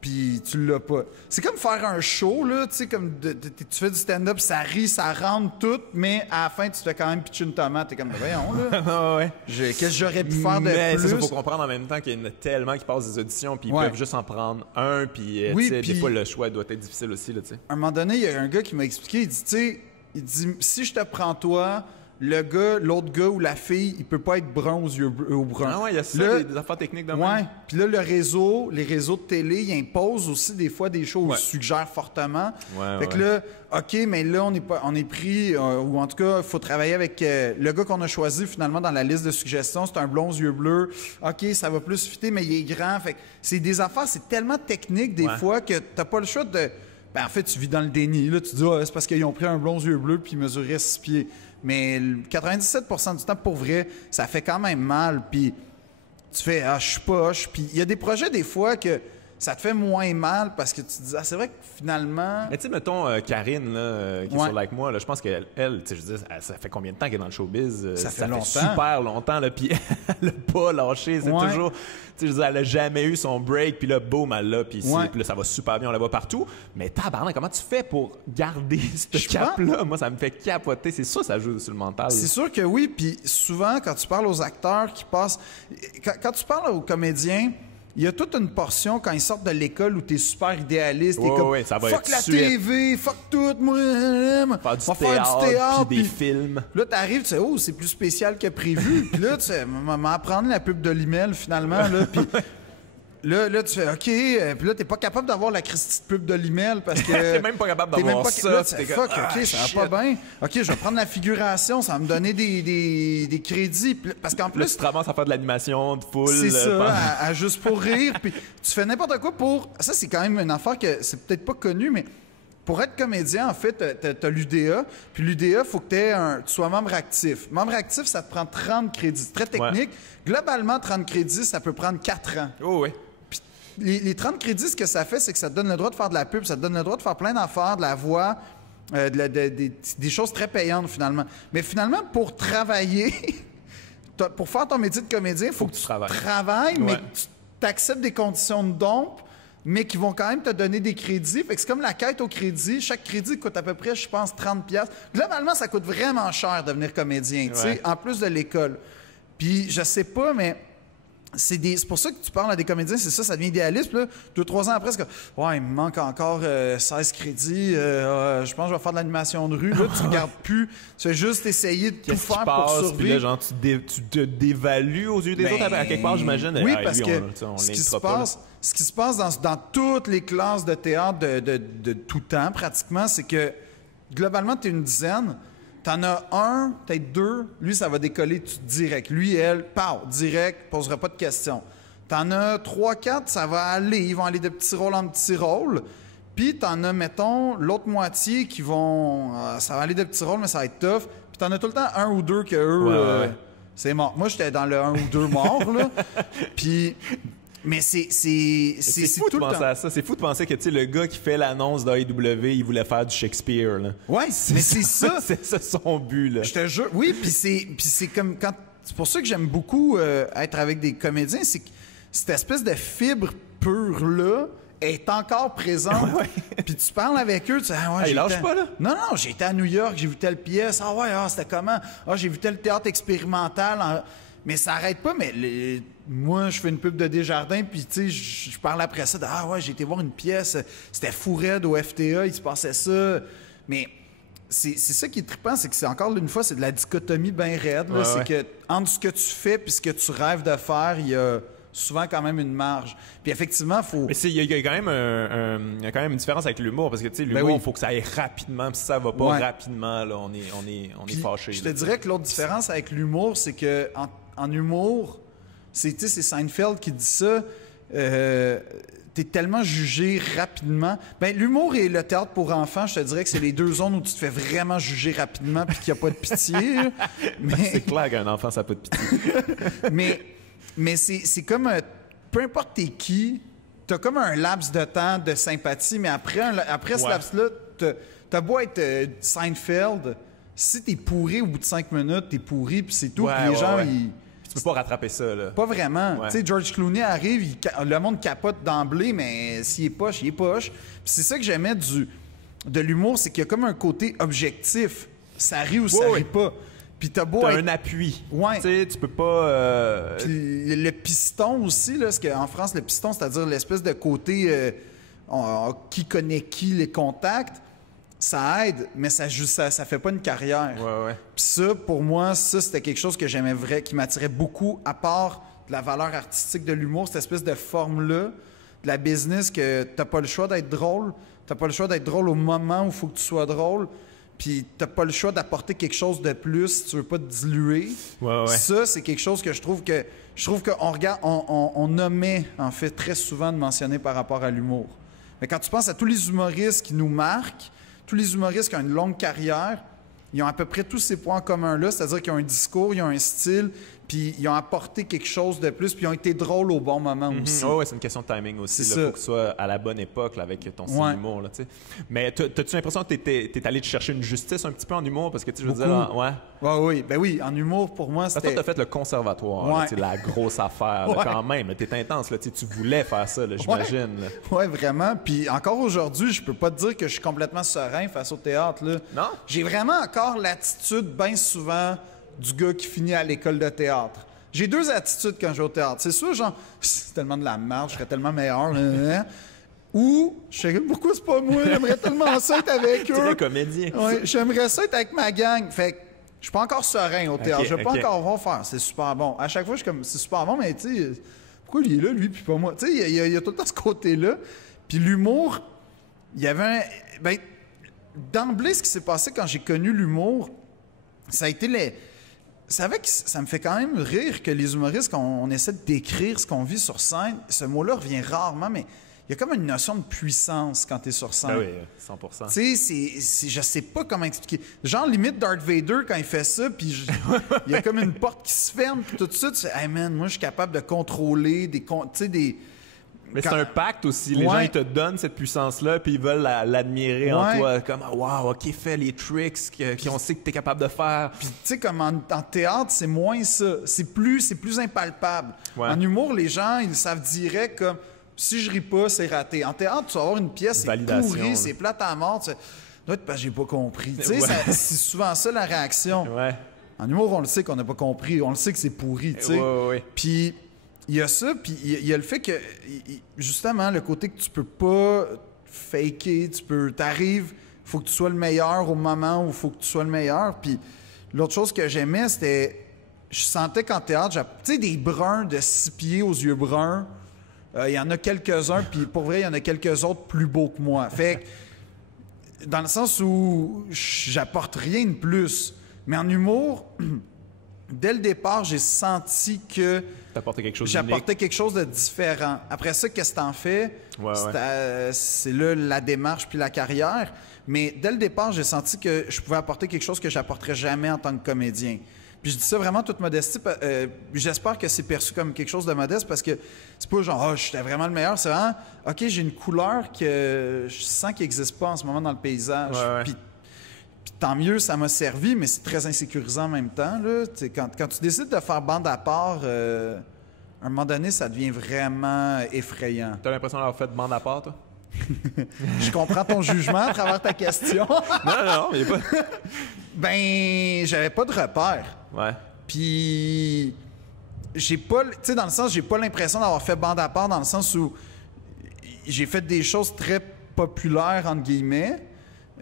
puis tu l'as pas. C'est comme faire un show, là, tu sais, comme tu fais du stand-up, ça rit, ça rentre tout, mais à la fin, tu te fais quand même pitcher une tomate. T'es comme, voyons, là. Ah ouais. Qu'est-ce que j'aurais pu faire de Mais plus? il faut comprendre en même temps qu'il y en a tellement qui passent des auditions, puis ils Ouais. peuvent juste en prendre un, puis Oui, tu sais, puis- des fois le choix doit être difficile aussi, là, tu sais. À un moment donné, il y a un gars qui m'a expliqué, il dit, tu sais, si je te prends toi, l'autre gars ou la fille, il peut pas être brun aux yeux au brun. Ah ouais, il y a ça, Là, des affaires techniques de ouais. même. Puis là, les réseaux de télé, ils imposent aussi des fois des choses, Ouais. ils suggèrent fortement. Ouais, Fait que ouais. là, OK, mais là, on est pris, ou en tout cas, il faut travailler avec le gars qu'on a choisi finalement dans la liste de suggestions. C'est un blond aux yeux bleus. OK, ça va plus fitter, mais il est grand. Fait que c'est des affaires, c'est tellement technique des Ouais. fois que t'as pas le choix de... Ben, en fait, tu vis dans le déni. Là, tu dis, c'est parce qu'ils ont pris un blond aux yeux bleus puis ils mesuraient 6 pieds. Mais 97% du temps, pour vrai, ça fait quand même mal. Puis tu fais, je suis poche. Puis il y a des projets, des fois, que ça te fait moins mal parce que tu te dis, c'est vrai que finalement... Mais tu sais, mettons Karine, là, qui est Ouais. sur Like Moi, là, je pense qu'elle, tu sais, je veux dire, ça fait combien de temps qu'elle est dans le showbiz? Ça fait longtemps. super longtemps, là, puis elle a pas lâché. C'est Ouais. toujours, tu sais, je veux dire, elle a jamais eu son break, puis là, boum, elle l'a, puis Ouais. là, ça va super bien, on la voit partout. Mais tabarnak, comment tu fais pour garder ce Je cap-là? Moi, ça me fait capoter. C'est ça joue sur le mental. C'est sûr que oui, puis souvent, quand tu parles aux acteurs qui passent... Quand tu parles aux comédiens, il y a toute une portion quand ils sortent de l'école où t'es super idéaliste, t'es Ouais, comme ouais, ça va fuck être la tout de suite. TV, fuck tout, moi, Faire du on va théâtre, puis des films. Là, t'arrives, tu sais, c'est plus spécial que prévu. Puis là, tu sais, m'apprendre la pub de l'email finalement, là, puis là, tu fais OK, puis là, t'es pas capable d'avoir la Christie de pub de l'email parce que... T'es même pas capable t'es même d'avoir pas- ça. Là, tu t'es fais comme, fuck, OK, ça shit. va pas bien. OK, je vais prendre la figuration, ça va me donner des crédits. Puis là, parce qu'en Là, plus, tu te ramasses à faire de l'animation, de foule. c'est ça, pendant- à juste pour rire. Puis tu fais n'importe quoi pour... Ça, c'est quand même une affaire que c'est peut-être pas connu, mais pour être comédien, en fait, t'as l'UDA. Puis l'UDA, il faut que tu sois membre actif. Membre actif, ça te prend 30 crédits. C'est très technique. Globalement, 30 crédits, ça peut prendre 4 ans. Oh, oui. les 30 crédits, ce que ça fait, c'est que ça te donne le droit de faire de la pub, ça te donne le droit de faire plein d'affaires, de la voix, des choses très payantes, finalement. Mais finalement, pour travailler, pour faire ton métier de comédien, il faut que tu travailles, mais que tu t'acceptes des conditions de dompe, mais qui vont quand même te donner des crédits. Fait que c'est comme la quête au crédit. Chaque crédit coûte à peu près, je pense, 30$. Globalement, ça coûte vraiment cher de devenir comédien, tu sais, en plus de l'école. Puis, je sais pas, mais c'est pour ça que tu parles à des comédiens, c'est ça devient idéaliste. Puis là, 2-3 ans après, c'est comme, ouais, il me manque encore 16 crédits. Je pense que je vais faire de l'animation de rue. Là, tu regardes plus. Tu fais juste essayer de tout faire pour survivre. Puis là, genre, tu te dévalues aux yeux des autres à quelque part, j'imagine. Oui, parce que ce qui se passe dans toutes les classes de théâtre de tout temps, pratiquement, c'est que globalement, tu es une dizaine. T'en as un, peut-être deux, lui, ça va décoller direct. Lui, elle, pow, direct, posera pas de questions. T'en as 3-4, ça va aller, ils vont aller de petits rôles en petits rôles. Puis t'en as, mettons, l'autre moitié qui vont... ça va aller de petits rôles, mais ça va être tough. Puis t'en as tout le temps un ou deux que eux, c'est mort. Moi, j'étais dans le 1 ou 2 morts, là. Puis... Mais c'est fou de penser à ça. C'est fou de penser que, tu sais, le gars qui fait l'annonce d'AEW, il voulait faire du Shakespeare, là. Ouais, mais c'est ça. C'est ça son but, là. Je te jure. Oui, puis c'est comme quand... C'est pour ça que j'aime beaucoup être avec des comédiens, c'est que cette espèce de fibre pure-là est encore présente. Puis tu parles avec eux, tu dis, ah ouais, il lâche pas, là? Non, j'ai été à New York, j'ai vu telle pièce. Ah ouais, c'était comment? Ah, j'ai vu tel théâtre expérimental. Mais ça arrête pas, mais moi, je fais une pub de Desjardins, puis tu sais, je parle après ça de « Ah ouais, j'ai été voir une pièce, c'était fou raide au FTA, il se passait ça. » Mais c'est ça qui est trippant, c'est que c'est encore une fois, c'est de la dichotomie bien raide. C'est que entre ce que tu fais et ce que tu rêves de faire, il y a souvent quand même une marge. Puis effectivement, il faut... Mais il y a quand même il y a quand même une différence avec l'humour, parce que tu sais, l'humour, il faut que ça aille rapidement, puis si ça va pas rapidement, là, on est fâché. Je te dirais que l'autre différence avec l'humour, c'est que en humour, c'est Seinfeld qui dit ça, t'es tellement jugé rapidement. Ben, l'humour et le théâtre pour enfants, je te dirais que c'est les deux zones où tu te fais vraiment juger rapidement puis qu'il n'y a pas de pitié. Mais... C'est clair qu'un enfant, ça n'a pas de pitié. mais c'est comme, peu importe t'es qui, t'as comme un laps de temps de sympathie, mais après ce laps-là, t'as beau être Seinfeld, si t'es pourri au bout de 5 minutes, t'es pourri, puis c'est tout. Puis les gens, tu peux pas rattraper ça, là. Pas vraiment. Tu sais, George Clooney arrive, le monde capote d'emblée, mais s'il est poche, il est poche. Puis c'est ça que j'aimais de l'humour, c'est qu'il y a comme un côté objectif. Ça rit ou ça rit pas. Puis t'as un appui. Tu sais, tu peux pas... Puis le piston aussi, là, parce qu'en France, le piston, c'est-à-dire l'espèce de côté qui connaît qui, les contacts, ça aide, mais ça fait pas une carrière. Puis ça, pour moi, c'était quelque chose que j'aimais qui m'attirait beaucoup, à part de la valeur artistique de l'humour, cette espèce de forme-là, de la business, que t'as pas le choix d'être drôle. T'as pas le choix d'être drôle au moment où il faut que tu sois drôle. Puis t'as pas le choix d'apporter quelque chose de plus si tu veux pas te diluer. Ça, c'est quelque chose que je trouve qu'on regarde, on omet, en fait, très souvent de mentionner par rapport à l'humour. Mais quand tu penses à tous les humoristes qui nous marquent, tous les humoristes qui ont une longue carrière, ils ont à peu près tous ces points communs-là, c'est-à-dire qu'ils ont un discours, ils ont un style, puis ils ont apporté quelque chose de plus, puis ils ont été drôles au bon moment aussi. Oui, c'est une question de timing aussi. Il faut que tu sois à la bonne époque là, avec ton style d'humour. Là, mais t'as-tu l'impression que t'es allé te chercher une justice un petit peu en humour? Parce que je veux dire, oui, en humour, pour moi, c'était... Toi, t'as fait le conservatoire, la grosse affaire, là, quand même. T'es intense, là, tu voulais faire ça, j'imagine. Oui, vraiment. Puis encore aujourd'hui, je peux pas te dire que je suis complètement serein face au théâtre. Là. Non? J'ai vraiment encore l'attitude, bien souvent, du gars qui finit à l'école de théâtre. J'ai deux attitudes quand je vais au théâtre. C'est sûr, genre, c'est tellement de la merde, je serais tellement meilleur. Ou, je sais pourquoi c'est pas moi, j'aimerais tellement ça être avec eux. Tu es comédien. Ouais, j'aimerais ça être avec ma gang. Fait que je suis pas encore serein au théâtre. Je vais pas encore voir faire. C'est super bon. À chaque fois, je suis comme, c'est super bon, mais tu sais, pourquoi il est là, lui, puis pas moi? Tu sais, il y a tout le temps ce côté-là. Puis l'humour, il y avait un... Ben, d'emblée, ce qui s'est passé quand j'ai connu l'humour, ça a été les... Ça me fait quand même rire que les humoristes, quand on essaie de décrire ce qu'on vit sur scène, ce mot-là revient rarement, mais il y a comme une notion de puissance quand tu es sur scène. Ah oui, 100%. Tu sais, je sais pas comment expliquer. Genre, limite Darth Vader, quand il fait ça, puis il y a comme une porte qui se ferme, puis tout ça, tu sais, hey man, moi, je suis capable de contrôler Mais c'est un pacte aussi. Les gens, ils te donnent cette puissance-là, puis ils veulent l'admirer en toi. Comme, wow, OK, fais les tricks qu'on sait que t'es capable de faire. Puis, tu sais, comme en théâtre, c'est moins ça. C'est plus impalpable. Ouais. En humour, les gens, ils savent direct comme, si je ris pas, c'est raté. En théâtre, tu vas avoir une pièce, c'est pourri, c'est plate à mort. Doit être parce que j'ai pas compris. Tu sais, c'est souvent ça la réaction. Ouais. En humour, on le sait qu'on n'a pas compris. On le sait que c'est pourri, tu sais. Ouais. Puis il y a ça, puis il y a le fait que, justement, le côté que tu peux pas faker, t'arrives, il faut que tu sois le meilleur au moment où il faut que tu sois le meilleur. Puis l'autre chose que j'aimais, c'était, je sentais qu'en théâtre, tu sais, des bruns de 6 pieds aux yeux bruns, il y en a quelques-uns, puis pour vrai, il y en a quelques autres plus beaux que moi. Fait que, dans le sens où j'apporte rien de plus. Mais en humour, dès le départ, j'ai senti que j'apportais quelque chose de différent. Après ça, qu'est-ce que t'en fais? C'est là la démarche puis la carrière. Mais dès le départ, j'ai senti que je pouvais apporter quelque chose que j'apporterais jamais en tant que comédien. Puis je dis ça vraiment toute modestie. J'espère que c'est perçu comme quelque chose de modeste parce que c'est pas genre, j'étais vraiment le meilleur. C'est vraiment, OK, j'ai une couleur que je sens qu'il n'existe pas en ce moment dans le paysage. Puis tant mieux, ça m'a servi, mais c'est très insécurisant en même temps. Là. Quand tu décides de faire bande à part, à un moment donné, ça devient vraiment effrayant. T'as l'impression d'avoir fait bande à part, toi? Je comprends ton jugement à travers ta question. non, mais pas... Ben, j'avais pas de repère. Ouais. Puis, j'ai pas... Tu sais, dans le sens, j'ai pas l'impression d'avoir fait bande à part, dans le sens où j'ai fait des choses très populaires, entre guillemets.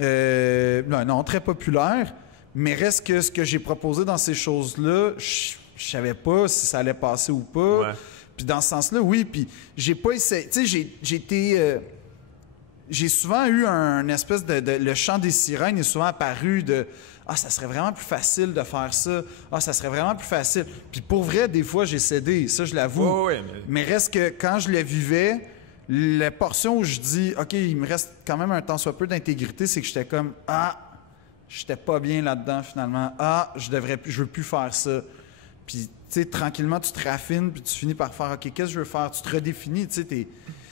Non, très populaires. Mais reste que ce que j'ai proposé dans ces choses-là, je savais pas si ça allait passer ou pas. Ouais. Puis dans ce sens-là, oui. Puis j'ai pas essayé... Tu sais, j'ai été... j'ai souvent eu un espèce de... Le chant des sirènes est souvent apparu de... Ah, ça serait vraiment plus facile de faire ça. Ah, ça serait vraiment plus facile. Puis pour vrai, des fois, j'ai cédé. Ça, je l'avoue. Mais reste que quand je le vivais, la portion où je dis, OK, il me reste quand même un tant soit peu d'intégrité, c'est que j'étais comme, j'étais pas bien là-dedans, finalement. Je veux plus faire ça. Puis, tu sais, tranquillement, tu te raffines, puis tu finis par faire, OK, qu'est-ce que je veux faire? Tu te redéfinis, tu sais,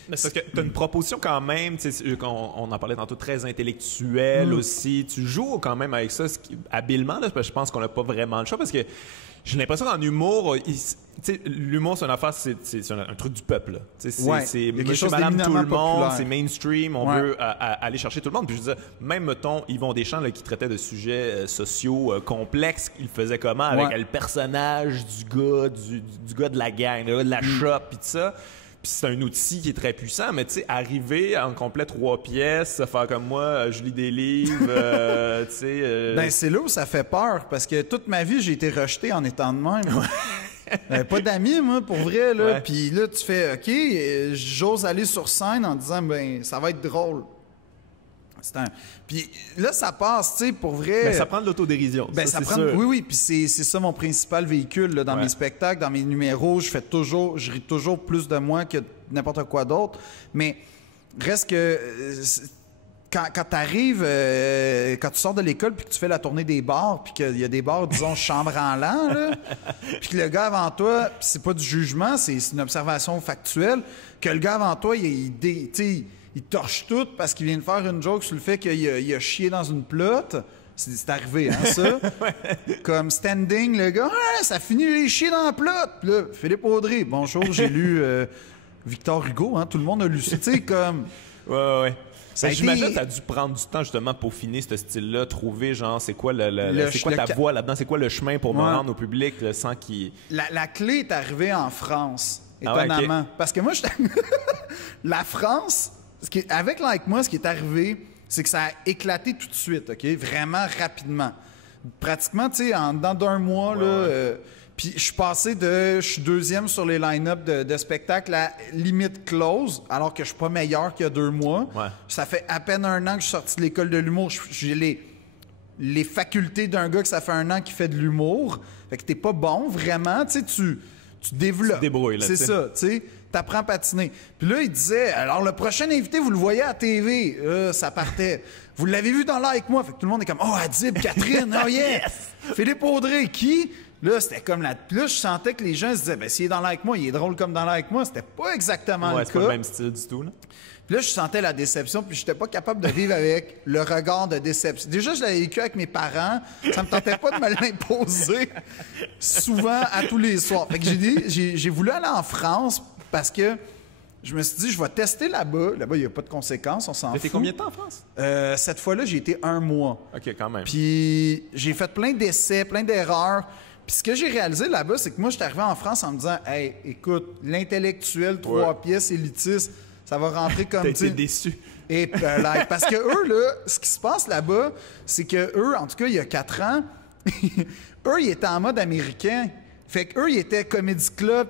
Mais c'est parce que tu as une proposition quand même, on en parlait tantôt, très intellectuelle aussi. Tu joues quand même avec ça habilement, là, parce que je pense qu'on n'a pas vraiment le choix, parce que j'ai l'impression qu'en humour, l'humour, c'est une affaire, c'est un truc du peuple. C'est monsieur, madame, tout le monde, c'est mainstream, on veut aller chercher tout le monde. Puis je veux dire, même, mettons, Yvon Deschamps, là, qui traitait de sujets sociaux complexes, il faisait comment avec le personnage du gars de la gang, de la shop, puis tout ça. Puis c'est un outil qui est très puissant, mais tu sais, arriver en complet 3 pièces, faire comme moi, je lis des livres, tu sais... Ben, c'est là où ça fait peur, parce que toute ma vie, j'ai été rejeté en étant de même. Pas d'amis, moi, pour vrai, là. Puis là, tu fais, OK, j'ose aller sur scène en disant, ben, ça va être drôle. Puis là, ça passe, tu sais, pour vrai... Ben, ça prend de l'autodérision. Ben, ça prend... Oui, puis c'est ça mon principal véhicule, là, dans mes spectacles, dans mes numéros. Je ris toujours plus de moi que n'importe quoi d'autre. Mais reste que... Quand t'arrives, quand tu sors de l'école puis que tu fais la tournée des bars, puis qu'il y a des bars, disons, chambre en l'an, là, puis que le gars avant toi, puis c'est pas du jugement, c'est une observation factuelle, que le gars avant toi, il torche tout parce qu'il vient de faire une joke sur le fait qu'il a chié dans une plotte. C'est arrivé, hein, ça? Comme standing, le gars, ça finit les chier dans la plotte. Puis là, Philippe Audrey, bonjour, j'ai lu Victor Hugo, hein, tout le monde a lu ça. Tu sais, comme... Ouais. J'imagine que tu as dû prendre du temps justement pour finir ce style-là, trouver genre c'est quoi ta voix là-dedans, c'est quoi le chemin pour me rendre au public sans qu'il... La clé est arrivée en France, étonnamment. Okay. Parce que moi, la France, avec Like Moi, ce qui est arrivé, c'est que ça a éclaté tout de suite, OK? Vraiment rapidement. Pratiquement, tu sais, dans d'un mois, là... Puis je suis deuxième sur les line-up de spectacles à limite close, alors que je suis pas meilleur qu'il y a 2 mois. Ouais. Ça fait à peine 1 an que je suis sorti de l'école de l'humour. J'ai les facultés d'un gars que ça fait 1 an qui fait de l'humour. Fait que t'es pas bon, vraiment. Tu sais, tu développes. Tu te débrouilles, là. C'est ça, tu sais. T'apprends à patiner. Puis là, il disait, alors le prochain invité, vous le voyez à TV. Ça partait. Vous l'avez vu dans Like Moi. Fait que tout le monde est comme, Adib, Catherine, oh yes! Philippe Audrey, qui? Là, c'était comme Puis là, je sentais que les gens se disaient, ben, s'il est dans l'air avec moi, il est drôle comme dans l'air avec moi. C'était pas exactement le c'est cas. pas le même style du tout, là. Puis là, je sentais la déception, puis j'étais pas capable de vivre avec le regard de déception. Déjà, je l'avais vécu avec mes parents. Ça me tentait pas de me l'imposer souvent à tous les soirs. Fait que j'ai voulu aller en France parce que je me suis dit, je vais tester là-bas. Là-bas, il n'y a pas de conséquences, on s'en fout. T'as été combien de temps en France? Cette fois-là, j'ai été 1 mois. OK, quand même. Puis j'ai fait plein d'essais, plein d'erreurs. Puis ce que j'ai réalisé là-bas, c'est que moi, je suis arrivé en France en me disant, hey, écoute, l'intellectuel, 3 pièces, élitiste, ça va rentrer comme... T'as été déçu. Et parce que eux, là, ce qui se passe là-bas, c'est que eux, en tout cas, il y a 4 ans, eux, ils étaient en mode américain. Fait qu'eux, ils étaient comédie club,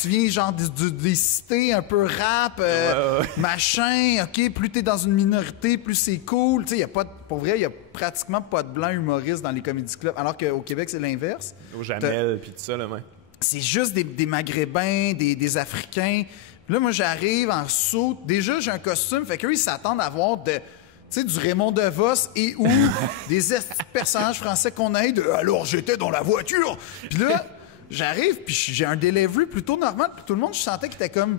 tu viens genre des cités un peu rap, machin, OK, plus t'es dans une minorité, plus c'est cool. Tu sais, y a pas pour vrai, il y a pratiquement pas de blancs humoristes dans les comédie clubs, alors qu'au Québec, c'est l'inverse. Au Jamel, puis tout ça, là, ouais. C'est juste des Maghrébins, des Africains. Puis là, moi, j'arrive en saut. Déjà, j'ai un costume, fait qu'eux, ils s'attendent à voir du Raymond DeVos et ou des personnages français qu'on aide. Alors, j'étais dans la voiture. Puis là, j'arrive, puis j'ai un delivery plutôt normal. Puis tout le monde, je sentais qu'il était comme...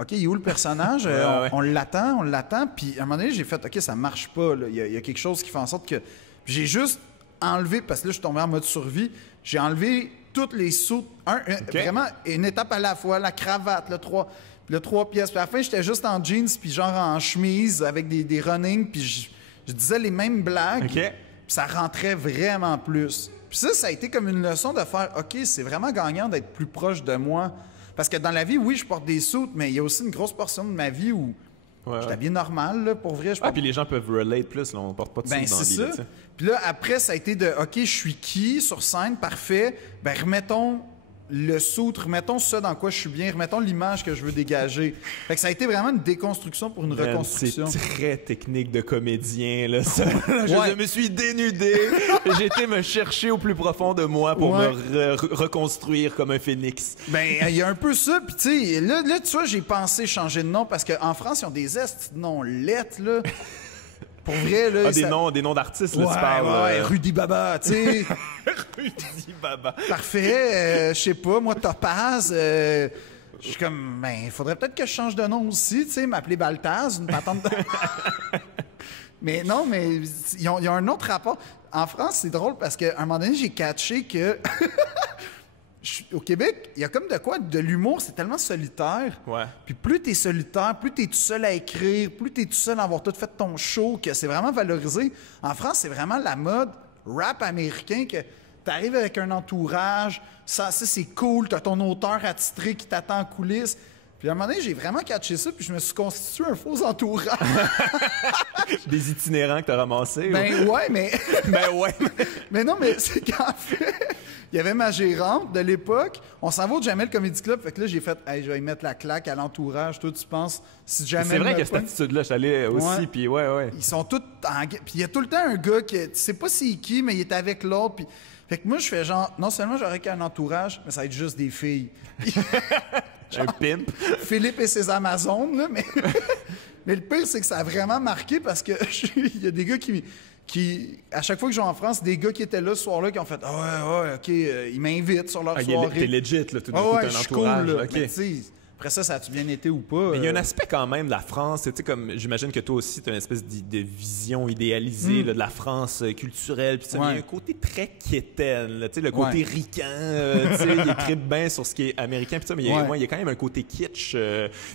OK, il est où le personnage? On l'attend. Puis à un moment donné, j'ai fait, OK, ça marche pas. Il y a quelque chose qui fait en sorte que... J'ai juste enlevé, parce que là, je suis tombé en mode survie, j'ai enlevé toutes les sous, vraiment une étape à la fois, la cravate, le 3 pièces. Puis à la fin, j'étais juste en jeans, puis genre en chemise, avec des running, puis je disais les mêmes blagues, puis ça rentrait vraiment plus. Puis ça a été comme une leçon de faire, OK, c'est vraiment gagnant d'être plus proche de moi. Parce que dans la vie, oui, je porte des soutes, mais il y a aussi une grosse portion de ma vie où je suis habillé normal, là, pour vrai. Puis les gens peuvent relate plus, là, on porte pas de soutes dans la vie. C'est ça. Puis là, après, ça a été de, OK, je suis qui sur scène, parfait, ben remettons le soute, remettons ça dans quoi je suis bien, remettons l'image que je veux dégager. Fait que ça a été vraiment une déconstruction pour une reconstruction. C'est très technique de comédien, là, ça. Je me suis dénudé, j'ai été me chercher au plus profond de moi pour me reconstruire comme un phénix. Ben, il y a un peu ça, puis tu sais, là, tu vois, j'ai pensé changer de nom, parce qu'en France, ils ont des noms lettres, là. Pour vrai, là... des noms d'artistes, là, tu parles. Rudy Baba, tu sais. Rudy Baba. Parfait. Je sais pas, moi, Topaz, je suis comme, ben, il faudrait peut-être que je change de nom aussi, tu sais, m'appeler Baltaz, une patente de... Mais non, mais ils ont un autre rapport. En France, c'est drôle parce qu'à un moment donné, j'ai catché que... Au Québec, il y a comme de quoi, de l'humour, c'est tellement solitaire. Ouais. Puis plus t'es solitaire, plus t'es tout seul à écrire, plus t'es tout seul à avoir tout fait ton show, que c'est vraiment valorisé. En France, c'est vraiment la mode rap américain que t'arrives avec un entourage, ça c'est cool, t'as ton auteur attitré qui t'attend en coulisses. Puis à un moment donné, j'ai vraiment catché ça, puis je me suis constitué un faux entourage. Des itinérants que t'as ramassés? Ben ouais, mais... Ben ouais. Mais non, mais c'est qu'en fait, il y avait ma gérante de l'époque. On s'en va au Jamel Comedy Club. Fait que là, j'ai fait, hey, je vais y mettre la claque à l'entourage. Toi, tu penses, si Jamel... C'est vrai que cette attitude-là, je suis allé aussi, puis ouais. Ils sont tous en... Puis il y a tout le temps un gars qui... Tu sais pas c'est qui, mais il est avec l'autre, puis... Fait que moi, je fais genre, non seulement j'aurais qu'un entourage, mais ça va être juste des filles. Un pimp. Philippe et ses Amazones, là, mais... mais le pire, c'est que ça a vraiment marqué parce que il y a des gars qui, à chaque fois que je vais en France, des gars qui étaient là ce soir-là qui ont fait « Ah ouais, OK, ils m'invitent sur leur soirée. » T'es legit, là, tout d'un coup, t'as un entourage. Cool, là. Okay. Mais tu sais, après ça a-tu bien été ou pas? Mais il y a un aspect quand même de la France, tu sais, comme j'imagine que toi aussi, tu as une espèce de vision idéalisée là, de la France culturelle, puis il y a un côté très quétaine, tu sais, le côté ricain, tu sais, il écrit bien sur ce qui est américain, puis ça, mais il y a quand même un côté kitsch,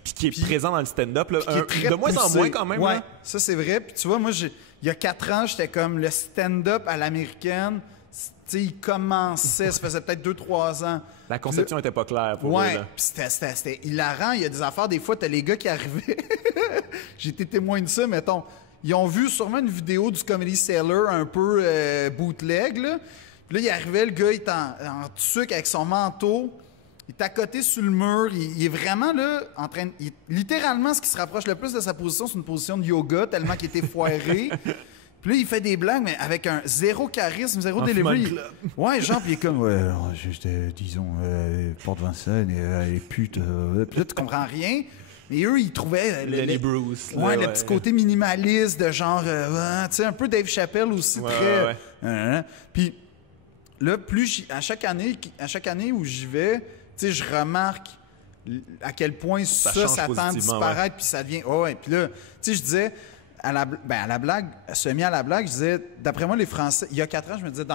puis qui est présent dans le stand-up, là, de moins en moins quand même. Ouais, là. Ça c'est vrai, puis tu vois, moi, il y a 4 ans, j'étais comme le stand-up à l'américaine. T'sais, il commençait, ça faisait peut-être 2-3 ans. La conception n'était pas claire pour eux. Ouais, puis c'était hilarant. Il y a des affaires, des fois, t'as les gars qui arrivaient. J'ai été témoin de ça, mettons. Ils ont vu sûrement une vidéo du Comedy Cellar un peu bootleg, là. Puis là, il arrivait, le gars, il est en tuque avec son manteau. Il est à côté sur le mur. Il est vraiment, là, en train de... littéralement, ce qui se rapproche le plus de sa position, c'est une position de yoga, tellement qu'il était foiré. Puis là, il fait des blagues, mais avec un zéro charisme, zéro delivery. Ouais, genre, puis il est comme, ouais, alors, j'étais, disons, Porte Vincennes et les putes. Puis là, tu comprends rien. Mais eux, ils trouvaient... Lenny Bruce. Ouais, le petit côté minimaliste de genre, tu sais, un peu Dave Chappelle aussi, très... Puis là, à chaque année où j'y vais, tu sais, je remarque à quel point ça tend à disparaître, puis ça devient... Oh, ouais, puis là, tu sais, je disais, à la blague, semi à la blague, je disais, d'après moi, les Français, il y a 4 ans, je me disais,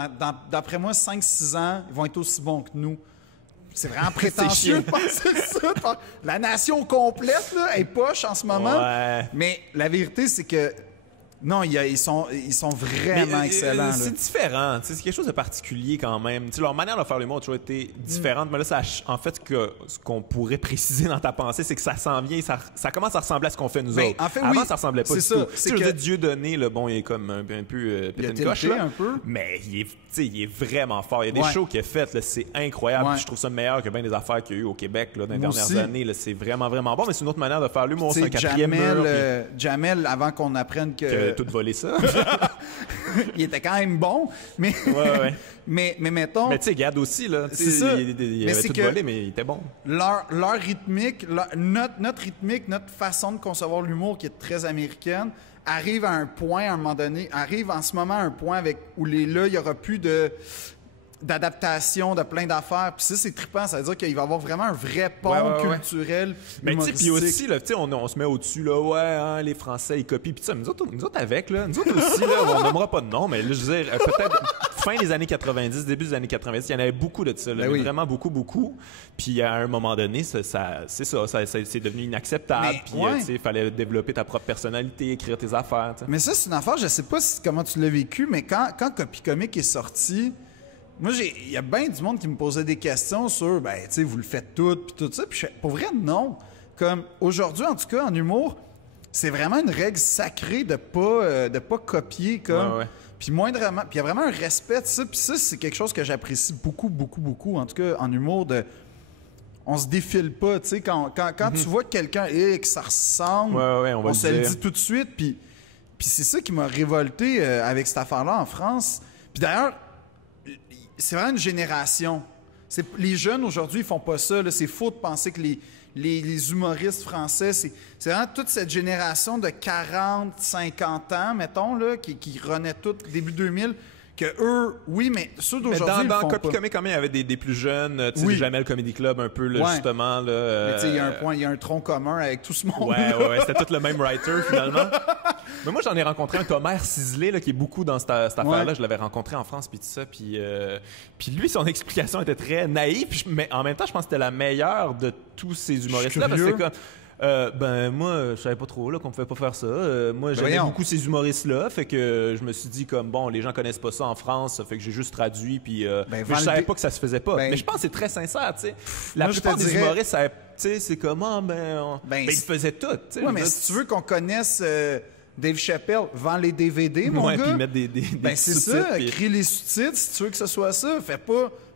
d'après moi, 5-6 ans, ils vont être aussi bons que nous. C'est vraiment prétentieux de penser ça. La nation complète là, est poche en ce moment. Ouais. Mais la vérité, c'est que non, ils sont vraiment excellents. C'est différent. C'est quelque chose de particulier quand même. T'sais, leur manière de faire l'humour a toujours été différente. Mais là, en fait, ce qu'on pourrait préciser dans ta pensée, c'est que ça s'en vient, ça commence à ressembler à ce qu'on fait nous autres. En fait, avant, ça ressemblait pas du tout. C'est que Dieudonné, le bon, il est comme un peu pété une coche. Un peu. Mais il est vraiment fort. Il y a des shows qu'il a fait, c'est incroyable. Je trouve ça meilleur que bien des affaires qu'il y a eu au Québec là, dans les dernières années. Là, c'est vraiment, vraiment bon. Mais c'est une autre manière de faire l'humour. C'est un quatrième mur. Jamel, avant qu'on apprenne que tout volé ça. Il était quand même bon, mais mais mettons. Mais tu sais, Gad aussi là, c'est ça. Il avait tout volé, mais il était bon. Leur rythmique, notre rythmique, notre façon de concevoir l'humour qui est très américaine, arrive à un point, à un moment donné, arrive en ce moment à un point où il y aura plus d'adaptation de plein d'affaires. Puis ça, c'est trippant. Ça veut dire qu'il va y avoir vraiment un vrai pont culturel. Mais tu sais, puis aussi, là, on se met au-dessus, là, les Français, ils copient. Puis ça, nous autres avec, là, nous autres aussi, là, on nommera pas de nom, mais là, je veux dire, peut-être fin des années 90, début des années 90, il y en avait beaucoup de ça, là, vraiment beaucoup, beaucoup. Puis à un moment donné, c'est devenu inacceptable. Puis il fallait développer ta propre personnalité, écrire tes affaires. T'sais. Mais ça, c'est une affaire, je sais pas comment tu l'as vécu, mais quand Copy Comique est sorti, moi, il y a bien du monde qui me posait des questions sur, tu sais, vous le faites tout, puis tout ça. Puis pour vrai, non. Comme aujourd'hui, en tout cas, en humour, c'est vraiment une règle sacrée de pas copier, comme. Puis moindrement. Puis il y a vraiment un respect de ça. Puis ça, c'est quelque chose que j'apprécie beaucoup, beaucoup, beaucoup. En tout cas, en humour, on se défile pas, tu sais. Quand tu vois quelqu'un et que ça ressemble, on se le dit tout de suite. Puis c'est ça qui m'a révolté avec cette affaire-là en France. Puis d'ailleurs, c'est vraiment une génération. Les jeunes, aujourd'hui, ils font pas ça. Là. C'est faux de penser que les humoristes français, c'est vraiment toute cette génération de 40, 50 ans, mettons, là, qui renaît tout début 2000, que eux, oui, mais ceux d'aujourd'hui, dans Copy Comique, quand même, il y avait des plus jeunes, tu sais, Jamel Comedy Club, un peu, là, justement. Là, mais tu sais, il y a un tronc commun avec tout ce monde. Ouais, c'était tout le même writer, finalement. Mais moi, j'en ai rencontré un, Thomas Cislé, là, qui est beaucoup dans cette affaire-là. Je l'avais rencontré en France, puis tout ça. Puis lui, son explication était très naïve, mais en même temps, je pense que c'était la meilleure de tous ces humoristes-là. Parce que c'est comme... moi, je savais pas trop là qu'on pouvait pas faire ça. Moi, j'aimais beaucoup ces humoristes-là, fait que je me suis dit comme bon, les gens connaissent pas ça en France, fait que j'ai juste traduit, puis je savais pas que ça se faisait pas. Mais je pense que c'est très sincère, tu sais. La plupart des humoristes, c'est comment ils faisaient tout. Ouais, mais si tu veux qu'on connaisse Dave Chappelle, vend les DVD, mon gars. Puis mettre des c'est ça, crée les sous-titres si tu veux que ce soit ça.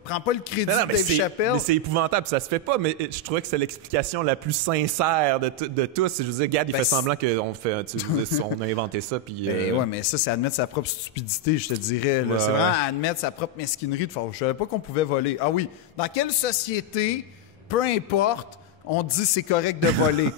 Prends pas le crédit de Dave Chappelle. Mais c'est épouvantable, ça se fait pas, mais je trouvais que c'est l'explication la plus sincère de tous. Je veux dire, Gad, il fait semblant qu'on on a inventé ça. Puis, ouais, mais ça, c'est admettre sa propre stupidité, je te dirais. Là. C'est vraiment admettre sa propre mesquinerie de faire. Je savais pas qu'on pouvait voler. Ah oui, dans quelle société, peu importe, on dit c'est correct de voler.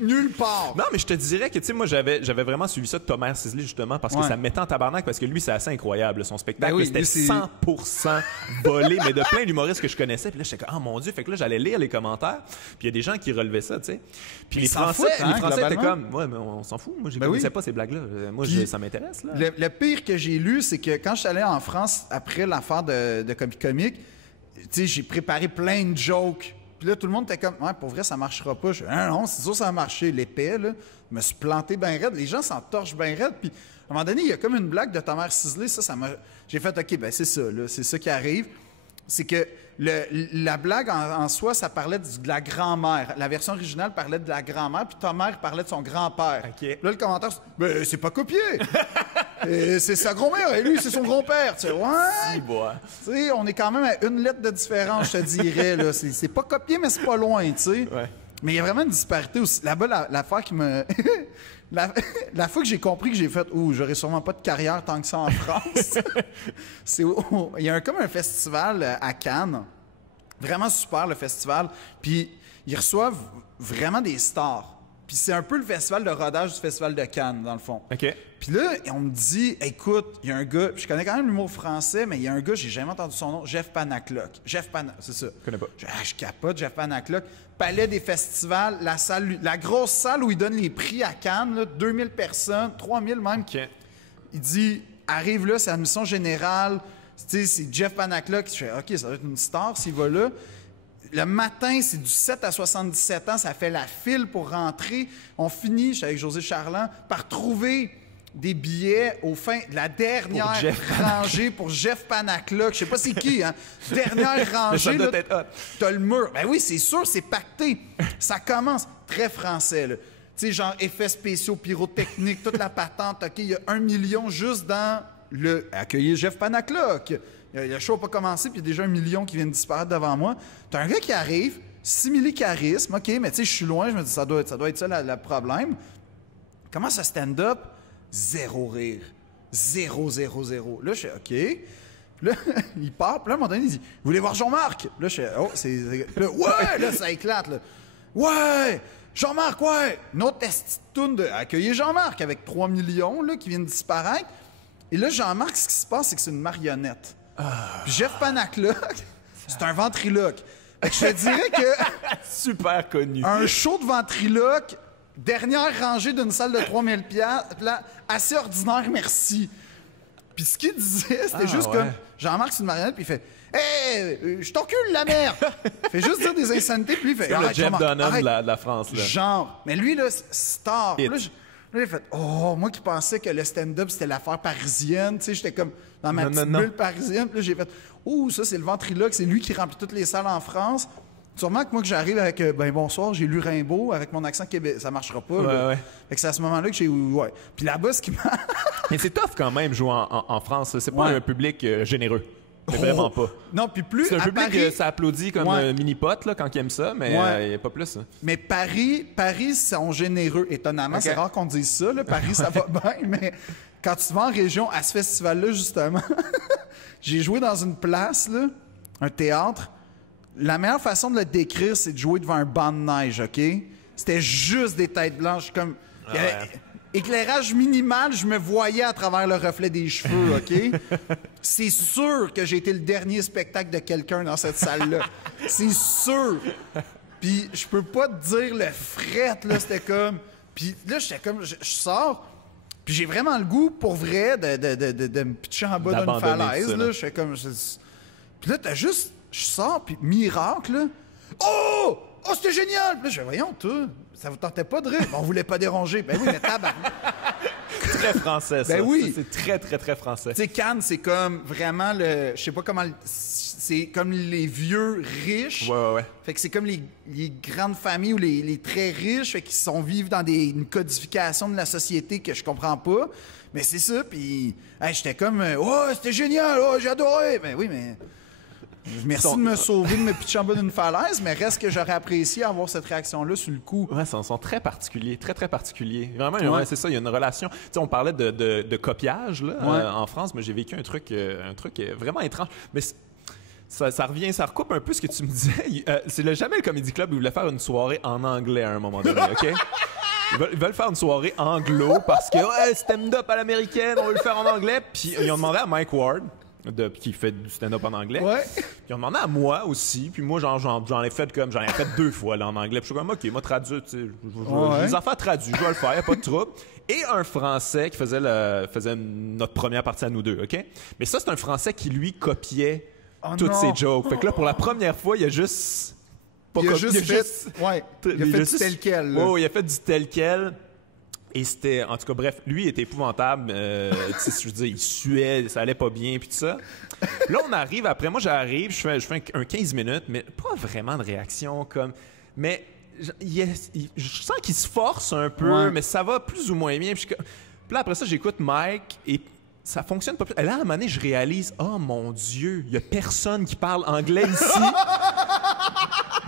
Nulle part. Non, mais je te dirais que, tu sais, moi, j'avais vraiment suivi ça de Thomas Cisley, justement, parce que ça me mettait en tabarnak, parce que lui, c'est assez incroyable. Son spectacle, c'était 100% volé, mais de plein d'humoristes que je connaissais. Puis là, j'étais comme, oh mon Dieu. Fait que là, j'allais lire les commentaires. Puis il y a des gens qui relevaient ça, tu sais. Puis les Français étaient comme, ouais, mais on s'en fout. Moi, je ne connaissais pas ces blagues-là. Moi, ça m'intéresse, là. Le pire que j'ai lu, c'est que quand je suis allé en France, après l'affaire de Copy Comique, tu sais, j'ai préparé plein de jokes. Puis là, tout le monde était comme, ouais, pour vrai, ça marchera pas. Je dis, non, c'est sûr, ça a marché. L'épais, là, je me suis planté bien raide. Les gens s'entorchent bien raide. Puis, à un moment donné, il y a comme une blague de ta mère ciselée. Ça m'a. J'ai fait, OK, ben c'est ça, là. C'est ça qui arrive. C'est que la blague en soi, ça parlait de la grand-mère. La version originale parlait de la grand-mère, puis ta mère parlait de son grand-père. Okay. Là, le commentaire, c'est c'est pas copié. C'est sa grand-mère, et lui, c'est son grand-père. Tu sais, ouais. Tu sais, on est quand même à une lettre de différence, je te dirais. Là. C'est pas copié, mais c'est pas loin, tu sais. Ouais. Mais il y a vraiment une disparité aussi. Là-bas, l'affaire qui me... la fois que j'ai compris que j'ai fait « j'aurais sûrement pas de carrière tant que ça en France », il y a comme un festival à Cannes. Vraiment super, le festival. Puis ils reçoivent vraiment des stars. Puis c'est un peu le festival de rodage du festival de Cannes, dans le fond. OK. Puis là, on me dit, écoute, il y a un gars, puis je connais quand même l'humour français, mais il y a un gars, j'ai jamais entendu son nom, Jeff Panacloc. C'est ça. Je connais pas. Je capote, Jeff Panacloc. Palais des festivals, la grosse salle où il donne les prix à Cannes, là, 2000 personnes, 3000 même. OK. Il dit, arrive là, c'est admission générale. Tu sais, c'est Jeff Panacloc. Je fais, OK, ça va être une star s'il va là. Le matin, c'est du 7 à 77 ans, ça fait la file pour rentrer. On finit, je suis avec José Charland, par trouver des billets au fin de la dernière rangée pour Jeff Panacloc. Je sais pas c'est qui, hein? Dernière rangée. Mais ça doit être hot. T'as le mur. Ben oui, c'est sûr, c'est pacté. Ça commence très français, là. Tu sais, genre effets spéciaux, pyrotechniques, toute la patente. OK, il y a 1 million juste dans le... Accueillir Jeff Panacloc. Le show n'a pas commencé, puis il y a déjà 1 million qui vient de disparaître devant moi. T'as un gars qui arrive, simili charisme, OK, mais tu sais, je suis loin, je me dis, ça doit être ça le problème. Comment ça stand-up? 0 rire. 0, 0, 0. Là, je fais, OK. Puis là, il part, puis là, à un moment donné, il dit, vous voulez voir Jean-Marc? Là, je fais, oh, c'est... Là, ouais! Là, ça éclate, là. Ouais! Jean-Marc, ouais! Une autre toune de accueillir Jean-Marc avec 3 millions, là, qui viennent disparaître. Et là, Jean-Marc, ce qui se passe, c'est que c'est une marionnette. Puis Jeff Panacloc, c'est un ventriloque. Fait que je te dirais que... Super connu. Un show de ventriloque, dernière rangée d'une salle de 3000 $, assez ordinaire, merci. Puis ce qu'il disait, c'était juste comme... Jean-Marc, c'est une marionnette, puis il fait... Hey, je t'encule la merde! Il fait juste dire des insanités, puis lui, il fait... C'est le Jeff Dunham de la France, là. Genre. Mais lui, là, star. Là, j'ai fait, oh, moi qui pensais que le stand-up, c'était l'affaire parisienne. Tu sais, j'étais comme dans ma petite bulle parisienne. Puis là, j'ai fait, oh, ça, c'est le ventriloque. C'est lui qui remplit toutes les salles en France. Sûrement que moi, que j'arrive avec, ben bonsoir, j'ai lu Rimbaud avec mon accent québécois. Ça marchera pas. Ouais. Fait que c'est à ce moment-là que j'ai, ouais. Puis là-bas, ce qui m'a... Mais c'est tough quand même, jouer en France. C'est pas un public généreux. C'est vraiment pas. Non, puis plus. C'est un public Paris, ça applaudit comme mini-pote là, quand ils aiment ça, mais il n'y a pas plus. Hein. Mais Paris sont généreux, étonnamment. Okay. C'est rare qu'on dise ça. Là. Paris, ça va bien, mais quand tu vas en région, à ce festival-là, justement, j'ai joué dans une place, là, un théâtre. La meilleure façon de le décrire, c'est de jouer devant un banc de neige, OK? C'était juste des têtes blanches, comme... Éclairage minimal, je me voyais à travers le reflet des cheveux, OK? C'est sûr que j'ai été le dernier spectacle de quelqu'un dans cette salle-là. C'est sûr. Puis je peux pas te dire le fret, là, c'était comme... Puis là, j'étais comme... Je sors, puis j'ai vraiment le goût, pour vrai, de me pitcher en bas d'une falaise, là. Je fais comme... Puis là, t'as juste... Je sors, puis miracle, là. Oh! Oh, c'était génial! Puis là, je fais, voyons, toi... Ça vous tentait pas de rire? On voulait pas déranger. Ben oui, mais tabarnak. Très français, ça. Ben oui. Ça, c'est très, très, très français. Tu sais, Cannes, c'est comme vraiment le... Je sais pas comment... C'est comme les vieux riches. Ouais. Fait que c'est comme les grandes familles ou les très riches, fait qu'ils vivent dans une codification de la société que je comprends pas. Mais c'est ça, puis... Hey, j'étais comme... Oh, c'était génial! Oh, j'ai adoré! Ben oui, mais... Merci de me sauver, de me pitcher en bas d'une falaise, mais reste que j'aurais apprécié avoir cette réaction-là sur le coup. Ouais, ils sont très particuliers, très, très particuliers. Vraiment, c'est ça, il y a une relation. Tu sais, on parlait de copiage là, en France, mais j'ai vécu un truc vraiment étrange. Mais ça revient, ça recoupe un peu ce que tu me disais. C'est le Jamel Comedy Club, ils voulaient faire une soirée en anglais à un moment donné, OK? Ils veulent faire une soirée anglo parce que stand-up à l'américaine, on veut le faire en anglais. Puis ils ont demandé à Mike Ward, qui fait du stand-up en anglais. Ouais. Puis ils ont demandé à moi aussi. Puis moi, j'en ai fait 2 fois là, en anglais. Puis je suis comme, OK, moi, traduit, tu sais, les affaires traduites, je vais le faire, y a pas de trouble. Et un Français qui faisait notre première partie à nous deux, OK? Mais ça, c'est un Français qui, lui, copiait toutes ses jokes. Fait que là, pour la première fois, il a juste... Il a fait du tel quel. Oh, il a fait du tel quel. Et c'était, en tout cas, bref, lui, il était épouvantable. Tu sais, je veux dire, il suait, ça allait pas bien, puis tout ça. Là, on arrive, après, moi, j'arrive, je fais un 15 minutes, mais pas vraiment de réaction, comme... Mais je sens qu'il se force un peu, mais ça va plus ou moins bien. Puis là, après ça, j'écoute Mike, et ça fonctionne pas plus. Et là, à un moment donné, je réalise, oh mon Dieu, il y a personne qui parle anglais ici.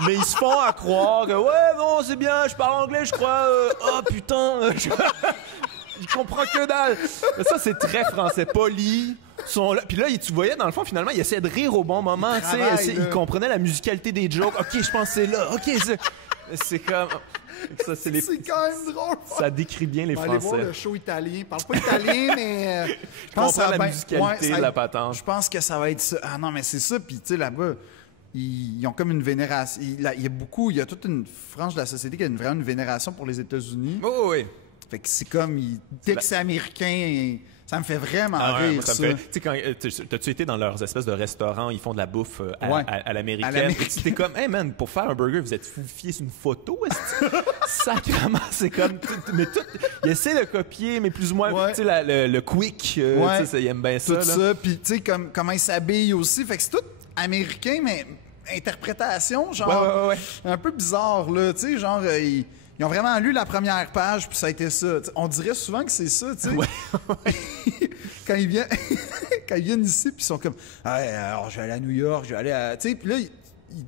Mais ils se font à croire que, ouais, non, c'est bien, je parle anglais, je crois. Oh putain, je comprends que dalle. Mais ça, c'est très français, poli. Puis là, tu voyais, dans le fond, finalement, il essayait de rire au bon moment. Il comprenait la musicalité des jokes. OK, je pense que c'est là. OK, c'est comme... Ça, c'est quand même drôle. Ça décrit bien les Français. Aller voir le show italien. Parle pas italien, mais je comprends la musicalité de la patente. Je pense que ça va être ça. Ah non, mais c'est ça. Puis tu sais, là-bas, ils ont comme une vénération. Il y a toute une frange de la société qui a vraiment une vénération pour les États-Unis. Oh, oui. Fait que c'est comme, dès que c'est américain, ça me fait vraiment rire, moi, ça. Tu sais, t'as-tu été dans leurs espèces de restaurants où ils font de la bouffe à l'américaine? Et t'es comme, hey man, pour faire un burger, vous êtes fié sur une photo, est-ce que sacrément, c'est comme, mais tout, ils essaient de copier, mais plus ou moins, tu sais, le quick, ils aiment bien ça. Tout ça, puis tu sais, comment ils s'habillent aussi, fait que c'est tout américain, mais interprétation, genre, un peu bizarre, là, tu sais, genre, ils ont vraiment lu la première page, puis ça a été ça. T'sais, on dirait souvent que c'est ça, tu sais. Ouais. Quand ils viennent ici, puis ils sont comme « alors, je vais aller à New York, je vais aller à... » Tu sais, puis là, ils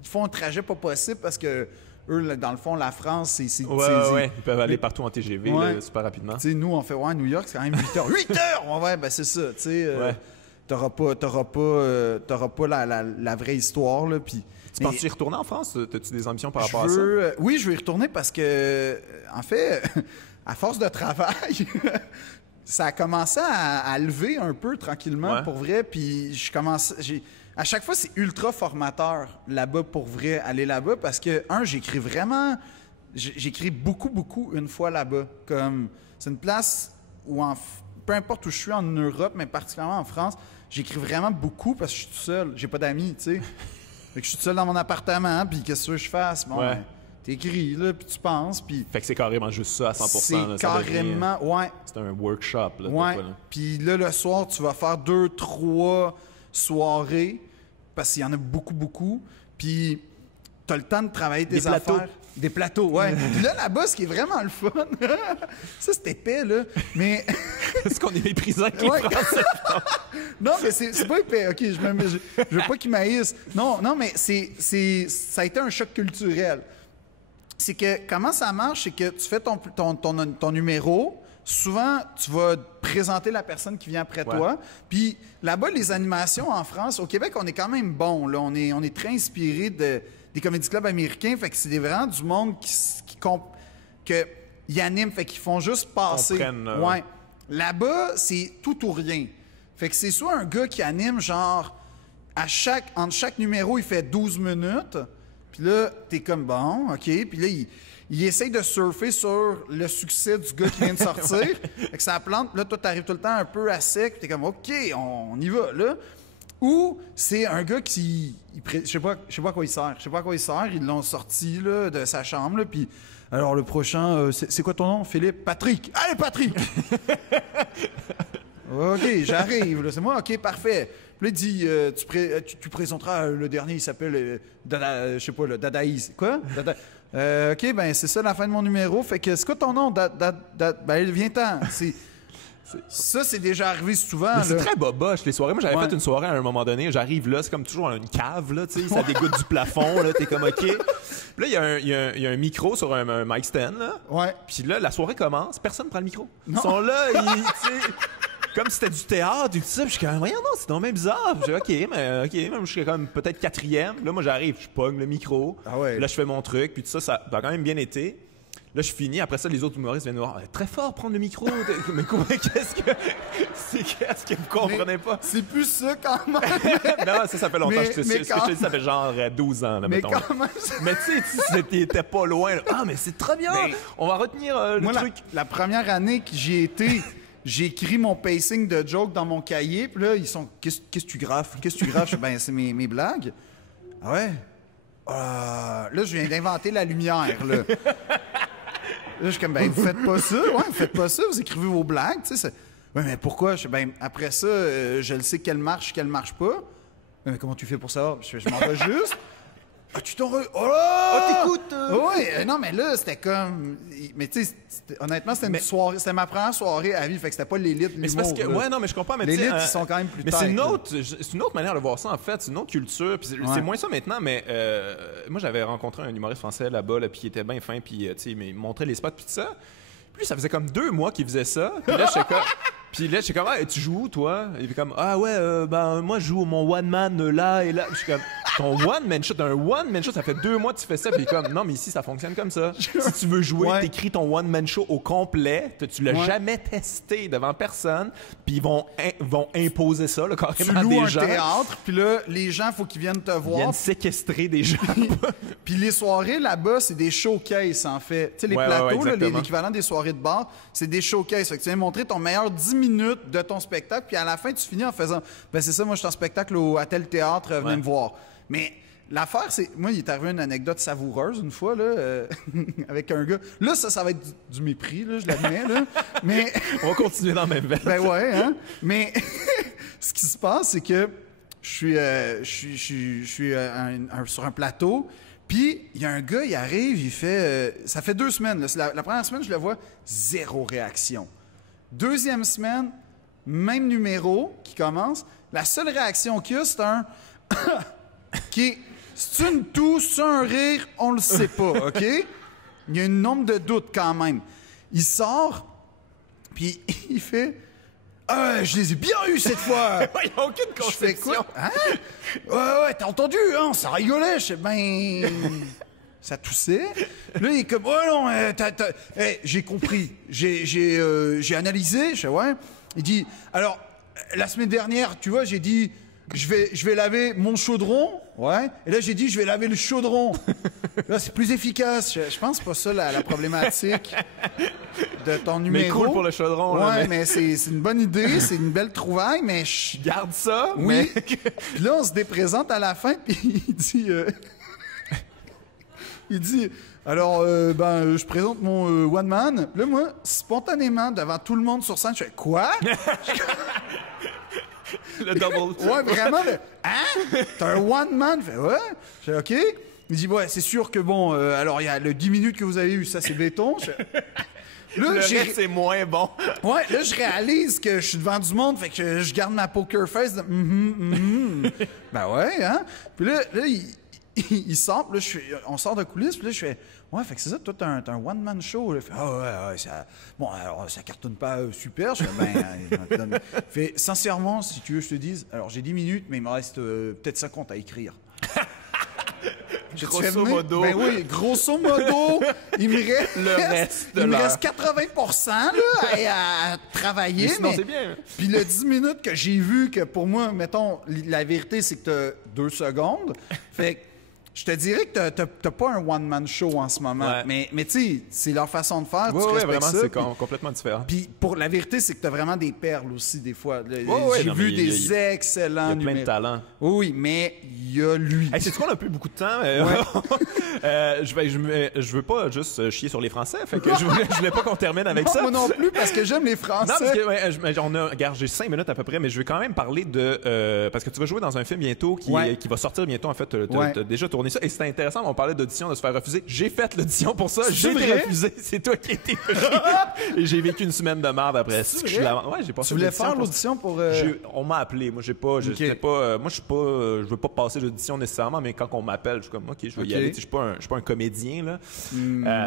font un trajet pas possible parce que eux, dans le fond, la France, c'est... Ouais. Ils peuvent aller partout en TGV, là, super rapidement. Tu sais, nous, on fait « New York, c'est quand même 8 heures. » 8 heures! Ouais, ben c'est ça, tu sais. T'auras pas la vraie histoire, là, puis... Tu penses-tu y retourner en France? As-tu des ambitions par rapport à ça? Oui, je vais y retourner parce que, en fait, à force de travail, ça a commencé à lever un peu tranquillement, pour vrai. Puis à chaque fois, c'est ultra formateur là-bas, pour vrai, aller là-bas. Parce que, j'écris beaucoup une fois là-bas. Comme, c'est une place où, peu importe où je suis en Europe, mais particulièrement en France, j'écris vraiment beaucoup parce que je suis tout seul. J'ai pas d'amis, tu sais. Fait que je suis tout seul dans mon appartement, puis qu'est-ce que tu veux que je fasse? Bon, t'écris, là, puis tu penses, puis... Fait que c'est carrément juste ça, à 100%. C'est carrément, c'est un workshop, là. Ouais, puis là, le soir, tu vas faire 2-3 soirées, parce qu'il y en a beaucoup, puis t'as le temps de travailler tes affaires. Des plateaux, ouais. Puis là-bas, ce qui est vraiment le fun, ça, c'est épais, là, mais... Est-ce qu'on est méprisant avec les Français? Non, mais c'est pas épais, OK, je veux pas qu'ils m'haïssent. Non, mais ça a été un choc culturel. C'est que, comment ça marche, c'est que tu fais ton numéro, souvent, tu vas présenter la personne qui vient après toi, puis là-bas, les animations en France, au Québec, on est quand même bon, là, on est très inspiré des comédie clubs américains, fait que c'est vraiment du monde qui animent, fait qu'ils font juste passer. Là-bas, c'est tout ou rien. Fait que c'est soit un gars qui anime, genre, entre chaque numéro, il fait 12 minutes, puis là, t'es comme, bon, OK, puis là, il essaye de surfer sur le succès du gars qui vient de sortir, fait que ça plante, puis là, toi, t'arrives tout le temps un peu à sec, puis t'es comme, OK, on y va, là. Ou c'est un gars qui... Je sais pas à quoi il sert. Ils l'ont sorti là, de sa chambre. Puis, alors, le prochain... c'est quoi ton nom, Philippe? Patrick! Allez, Patrick! OK, j'arrive. Là, c'est moi? OK, parfait. Puis là, il dit... tu présenteras le dernier. Il s'appelle... je sais pas, le Dadaïs. Quoi? OK, ben c'est ça la fin de mon numéro. Fait que c'est quoi ton nom? Ben, viens-t'en. Ça, c'est déjà arrivé souvent. Mais c'est très boboche, les soirées. Moi, j'avais fait une soirée à un moment donné. J'arrive là, c'est comme toujours une cave, là, tu sais. Ça dégoûte du plafond, là. T'es comme OK. Puis là, il y a un micro sur un mic stand, là. Ouais. Puis là, la soirée commence. Personne prend le micro. Ils sont là, tu sais... Comme si c'était du théâtre et tout ça. Puis je suis comme, voyons, non, c'est donc même bizarre. Puis je dis, OK, même je suis comme peut-être 4e. Là, moi, j'arrive, je pogne le micro. Ah ouais. Là, je fais mon truc. Puis tout ça a quand même bien été. Là, je finis. Après ça, les autres humoristes viennent me voir. Très fort, prendre le micro. Mais qu'est-ce que vous comprenez pas? C'est plus ça quand même. Non, ça fait longtemps. Ce que je te dis, ça fait genre 12 ans. Là, mais mettons. Quand même. Mais tu sais, t'étais pas loin. Là. Ah, mais c'est très bien. On va retenir le truc. La première année que j'y ai été, j'ai écrit mon pacing de joke dans mon cahier. Puis là, ils sont. Qu'est-ce que tu graphes? Ben, c'est mes blagues. Ah ouais? Là, je viens d'inventer la lumière, là. Là, je suis comme, ben, vous faites pas ça. Ouais, vous faites pas ça. Vous écrivez vos blagues, tu sais. Ouais, mais pourquoi? Ben, après ça, je le sais qu'elle marche pas. Mais comment tu fais pour ça? Je m'en vais juste. Ah, tu t'en... t'écoutes! Oui, non, mais là, c'était comme... Mais tu sais, honnêtement, c'était une soirée... C'était ma première soirée à vie, fait que c'était pas l'élite. Mais c'est parce que... Ouais, non, mais je comprends, mais l'élite, ils sont quand même plus tard. Mais c'est une autre manière de voir ça, en fait. C'est une autre culture. Puis c'est moins ça maintenant, mais... moi, j'avais rencontré un humoriste français là-bas, là, puis il était bien fin, puis tu sais, il me montrait les spots, puis tout ça. Puis ça faisait comme 2 mois qu'il faisait ça. Puis là, j'étais comme... tu joues où, toi? Et puis comme, ah ouais, ben, moi, je joue mon one-man là et là. Puis je suis comme... ton one-man show, un one-man show, ça fait 2 mois que tu fais ça, puis comme, non, mais ici, ça fonctionne comme ça. Si tu veux jouer, t'écris ton one-man show au complet, tu l'as jamais testé devant personne, puis ils vont imposer ça, là, carrément, tu des loues gens. un théâtre, puis là, les gens, faut qu'ils viennent te voir. Ils viennent séquestrer des gens. Puis les soirées là-bas, c'est des showcases, en fait. Tu sais, les plateaux, là, l'équivalent des soirées de bar, c'est des showcases. Fait que tu viens montrer ton meilleur 10 minutes de ton spectacle, puis à la fin, tu finis en faisant « Ben c'est ça, moi, je suis en spectacle à tel théâtre, venez me voir. » Mais l'affaire, c'est... Moi, il est arrivé une anecdote savoureuse une fois, là, avec un gars. Là, ça va être du mépris, là, je l'admets, là. Mais... On va continuer dans la même veine. Ben ouais, hein? Mais ce qui se passe, c'est que je suis sur un plateau, puis il y a un gars, il arrive, il fait... ça fait 2 semaines. Là. La première semaine, je le vois, 0 réaction. 2e semaine, même numéro qui commence. La seule réaction qu'il y a, c'est un... C'est une toux, c'est un rire, on le sait pas, OK? Il y a un nombre de doutes quand même. Il sort, puis il fait... Ah, je les ai bien eus cette fois! Il n'y a aucune conception. Je fais quoi? Hein? Ouais, t'as entendu, hein? Ça rigolait. Je sais, ben... Ça toussait. Là, il est comme, oh non, j'ai compris. J'ai analysé. Je fais, ouais. Il dit, alors, la semaine dernière, tu vois, j'ai dit, je vais laver mon chaudron. Ouais. Et là, j'ai dit, je vais laver le chaudron. Là, c'est plus efficace. Je pense pas ça la problématique de ton numéro. Mais cool pour le chaudron. Ouais, là, mais c'est une bonne idée, c'est une belle trouvaille, mais garde ça. Oui. Mais... Puis là, on se déprésente à la fin, puis il dit... il dit... Alors, je présente mon one man. Là, moi, spontanément, devant tout le monde sur scène, je fais « Quoi? » Le double. Ouais, vraiment, hein? T'as un one man? Je fais « Ouais. » Je fais « OK. » Il dit « Ouais, c'est sûr que bon, alors il y a le 10 minutes que vous avez eu, ça c'est béton. » Là, le reste, c'est moins bon. Ouais, là, je réalise que je suis devant du monde, fait que je garde ma poker face de Ben ouais, hein? Puis là il sort, puis là, on sort de coulisses, puis là, je fais ouais, fait que c'est ça, toi, t'as un one-man show. Là. Il fait ouais, ça. Bon, alors, ça cartonne pas super. Je fais il fait sincèrement, si tu veux, je te dise, alors j'ai 10 minutes, mais il me reste peut-être 50 à écrire. Grosso modo. Ben oui, grosso modo, il me reste 80% là, à travailler. Mais sinon, c'est bien. Puis le 10 minutes que j'ai vu, que pour moi, mettons, la vérité, c'est que t'as 2 secondes. Fait que je te dirais que t'as pas un one-man show en ce moment. Ouais. Mais tu sais, c'est leur façon de faire. Oui, vraiment, ça, c'est complètement différent. Puis pour la vérité, c'est que t'as vraiment des perles aussi, des fois. J'ai vu des excellents numéros. Il y a plein de talents. Oui, mais il y a lui. Hey, c'est-tu qu'on a plus beaucoup de temps? Je veux pas juste chier sur les Français. Fait que je voulais pas qu'on termine avec ça. Moi non plus, parce que j'aime les Français. Non, parce que j'ai 5 minutes à peu près, mais je veux quand même parler de... parce que tu vas jouer dans un film bientôt qui va sortir bientôt, en fait. T'as déjà tourné ça. Et c'était intéressant, on parlait d'audition, de se faire refuser. J'ai fait l'audition pour ça. J'ai été refusé. C'est toi qui étais pris. Et j'ai vécu une semaine de merde après. J'ai passé. Tu voulais faire l'audition pour... On m'a appelé. Moi, moi, je veux pas passer l'audition nécessairement, mais quand on m'appelle, je suis comme, OK, je vais y aller. Je suis pas un comédien, là.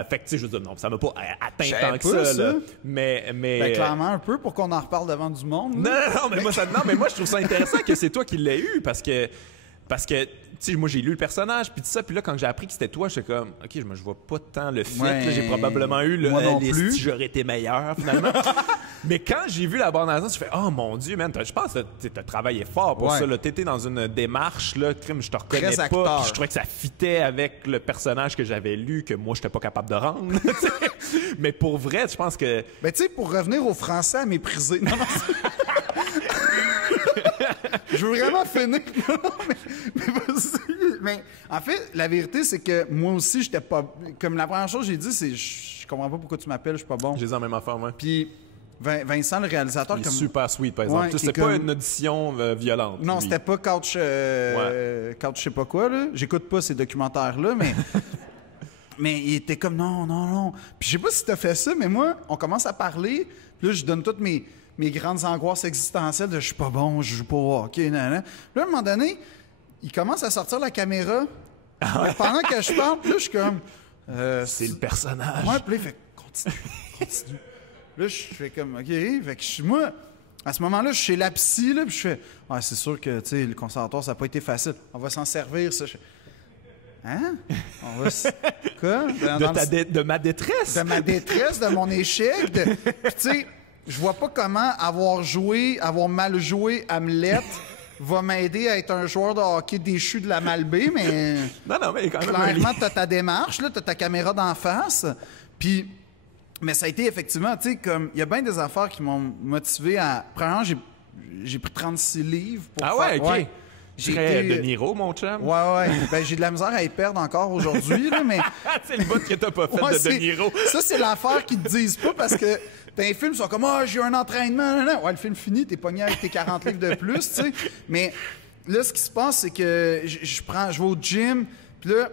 Fait que, tu sais, je veux dire, non, ça m'a pas atteint tant que ça, là. Mais... Ben, clairement, un peu pour qu'on en reparle devant du monde. Non, mais moi, je trouve ça intéressant que c'est toi qui l'as eu, parce que tu sais, moi, j'ai lu le personnage, puis tout ça, puis là, quand j'ai appris que c'était toi, j'étais comme, OK, je vois pas tant le fit. Là, j'ai probablement eu moi non plus. J'aurais été meilleur, finalement. Mais quand j'ai vu la bande-annonce, je fais, oh mon Dieu, man, je pense que t'as travaillé fort pour ça. T'étais dans une démarche, là, je te reconnais pas. Puis je trouvais que ça fitait avec le personnage que j'avais lu, que moi, j'étais pas capable de rendre. Mais pour vrai, je pense que... Ben, tu sais, pour revenir aux Français à mépriser... Non, je veux vraiment finir. mais en fait, la vérité, c'est que moi aussi, j'étais pas... Comme la première chose que j'ai dit, c'est je comprends pas pourquoi tu m'appelles, je suis pas bon. J'ai dit en même affaire, moi. Puis Vincent, le réalisateur... Il est super sweet, par exemple. C'était pas une audition violente. Non, c'était pas couch... couch je sais pas quoi, là. J'écoute pas ces documentaires-là, mais... Mais il était comme, non. Puis je sais pas si t'as fait ça, mais moi, on commence à parler, puis là, je donne toutes mes grandes angoisses existentielles de je suis pas bon, je joue pas au hockey, nan. Puis là, à un moment donné, il commence à sortir la caméra. Pendant que je parle, puis là, je suis comme... c'est le personnage. Ouais, puis là, il fait continue. Là, je fais comme, OK. Fait que moi, À ce moment-là, je suis chez la psy, là, puis je fais « Ah, c'est sûr que, tu sais, le conservatoire, ça n'a pas été facile. On va s'en servir, ça. » Hein? On va quoi? De ma détresse? De ma détresse, de mon échec. Puis, tu sais, je vois pas comment avoir mal joué Hamlet va m'aider à être un joueur de hockey déchu de la Malbaie, mais... Non, mais quand même... Clairement, t'as ta démarche, là, t'as ta caméra d'en face, puis... Mais ça a été effectivement, tu sais, comme... Il y a bien des affaires qui m'ont motivé à... Premièrement, j'ai pris 36 livres pour faire... Ah ouais, OK. Ouais. J'ai été... De Niro, mon chum. Ouais. Ben, j'ai de la misère à y perdre encore aujourd'hui, là, mais... C'est le bout que t'as pas fait de Niro. Ça, c'est l'affaire qu'ils te disent pas, parce que... Tes films sont comme « Ah, j'ai eu un entraînement. » Non. Ouais, le film fini, t'es pogné avec tes 40 livres de plus, tu sais. Mais là, ce qui se passe, c'est que je vais au gym, puis là,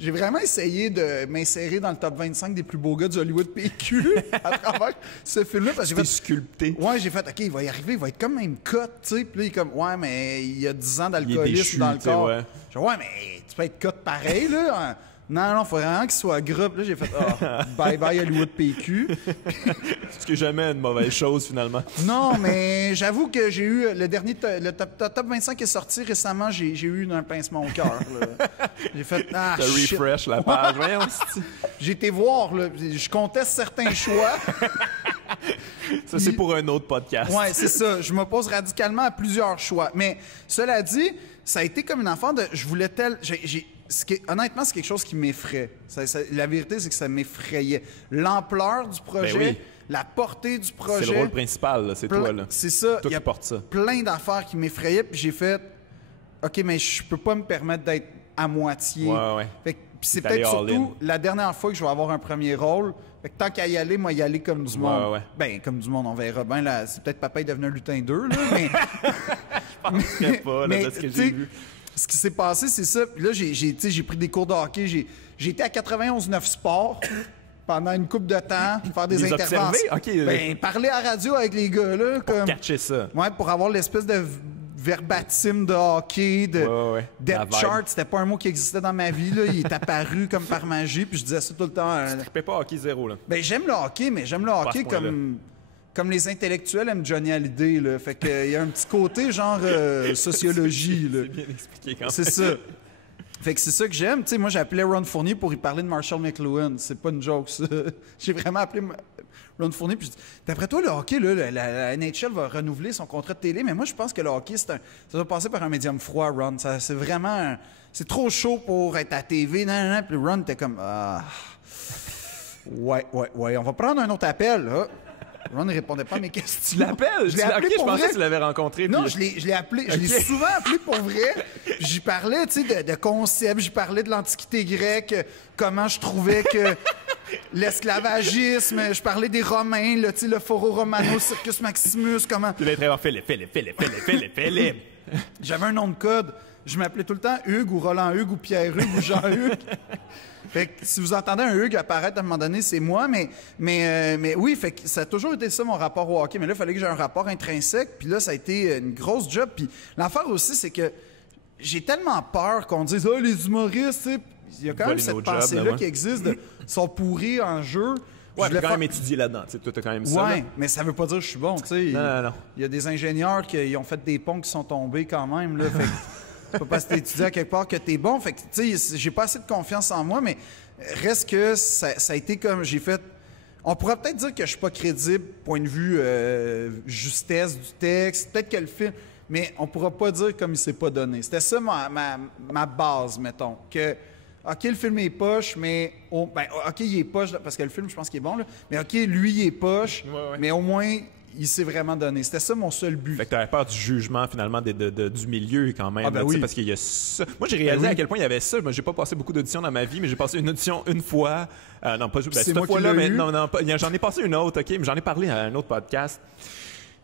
j'ai vraiment essayé de m'insérer dans le top 25 des plus beaux gars du Hollywood PQ à travers ce film-là. Parce que j'ai fait sculpté. Ouais, j'ai fait « OK, il va y arriver, il va être comme même cut, tu sais. » Puis là, il est comme « Ouais, mais il y a 10 ans d'alcoolisme dans le corps. Ouais. » Je dis « Ouais, mais tu peux être cut pareil, là. » Non, il faut vraiment qu'il soit gras. Là, j'ai fait bye Hollywood PQ. Ce qui n'est jamais une mauvaise chose, finalement. Non, mais j'avoue que j'ai eu le top 25 qui est sorti récemment, j'ai eu un pincement au cœur. J'ai fait ça refresh la page. Voyons, j'ai été voir, là, je conteste certains choix. Ça, c'est pour un autre podcast. Oui, c'est ça. Je m'oppose radicalement à plusieurs choix. Mais cela dit, ça a été comme une affaire de... Je voulais honnêtement, c'est quelque chose qui m'effraie. La vérité, c'est que ça m'effrayait. L'ampleur du projet, ben oui. La portée du projet... C'est le rôle principal, là. C'est toi, là. C'est ça. Toi qui portes ça. Plein d'affaires qui m'effrayaient, puis j'ai fait... OK, mais je peux pas me permettre d'être à moitié. Ouais. Fait que, c'est peut-être surtout la dernière fois que je vais avoir un premier rôle. Fait que tant qu'à y aller, moi, y aller comme du monde. Ouais. Ben, comme du monde, on verra bien. Là, c'est peut-être Papa est devenu un lutin 2, là, mais... Je penserais pas, là, de ce que j'ai vu. Ce qui s'est passé, c'est ça. Puis là, j'ai pris des cours de hockey. J'ai été à 91.9 Sport pendant une couple de temps, faire des interventions. Okay. Ben, parler à la radio avec les gars, là. Pour catcher ça. Ouais, pour avoir l'espèce de verbatim de hockey, de depth chart. C'était pas un mot qui existait dans ma vie, là. Il est apparu comme par magie, puis je disais ça tout le temps. Tu trippais pas hockey zéro, là. Ben, j'aime le hockey, mais j'aime le hockey comme les intellectuels aiment Johnny Hallyday, là. Fait qu'il y a un petit côté genre sociologie, là. C'est bien expliqué quand même. C'est ça. Fait que c'est ça que j'aime. Tu sais, moi, j'ai appelé Ron Fournier pour y parler de Marshall McLuhan. C'est pas une joke, ça. J'ai vraiment appelé Ron Fournier, puis je dis, d'après toi, le hockey, là, la NHL va renouveler son contrat de télé, mais moi, je pense que le hockey, ça doit passer par un médium froid, Ron. C'est vraiment... c'est trop chaud pour être à TV. Non. Puis Ron était comme... Ouais. On va prendre un autre appel, là. Ron ne répondait pas à mes questions. Tu l'appelles? Je l'ai appelé pour vrai. Je pensais que tu l'avais rencontré. Non, je l'ai appelé. Je l'ai souvent appelé pour vrai. J'y parlais, tu sais, de concepts. J'y parlais de l'Antiquité grecque, comment je trouvais que l'esclavagisme. Je parlais des Romains, là, tu sais, le Foro Romano, Circus Maximus, comment... Tu l'as très bien Philippe. J'avais un nom de code. Je m'appelais tout le temps Hugues ou Roland Hugues ou Pierre Hugues ou Jean Hugues. Fait que si vous entendez un Hugues apparaître à un moment donné, c'est moi, mais oui, fait que ça a toujours été ça mon rapport au hockey. Mais là, il fallait que j'ai un rapport intrinsèque, puis là, ça a été une grosse job. Puis l'affaire aussi, c'est que j'ai tellement peur qu'on dise « Ah, les humoristes, tu sais... » Il y a quand même cette pensée-là qui existe de « sont pourris en jeu ». Ouais, tu as quand même étudié là-dedans. Toi, t'as quand même ça. Ouais, mais ça veut pas dire que je suis bon, tu sais. Non. Il y a des ingénieurs qui ont fait des ponts qui sont tombés quand même, là. Fait que c'est pas parce que t'as étudié à quelque part que t'es bon. Fait que, tu sais, j'ai pas assez de confiance en moi, mais reste que ça a été comme j'ai fait... On pourrait peut-être dire que je suis pas crédible, point de vue justesse du texte. Peut-être que le film... Mais on pourra pas dire comme il s'est pas donné. C'était ça ma base, mettons. Que... OK, le film est poche, mais... OK, il est poche, parce que le film, je pense qu'il est bon, là. Mais OK, lui, il est poche, mais au moins, il s'est vraiment donné. C'était ça mon seul but. Fait que t'avais peur du jugement, finalement, du milieu, quand même. Oui. Parce qu'il y a ça. Moi, j'ai réalisé à quel point il y avait ça. Moi, j'ai pas passé beaucoup d'auditions dans ma vie, mais j'ai passé une audition une fois. Non, pas cette fois-là, mais non, j'en ai passé une autre, OK? Mais j'en ai parlé à un autre podcast.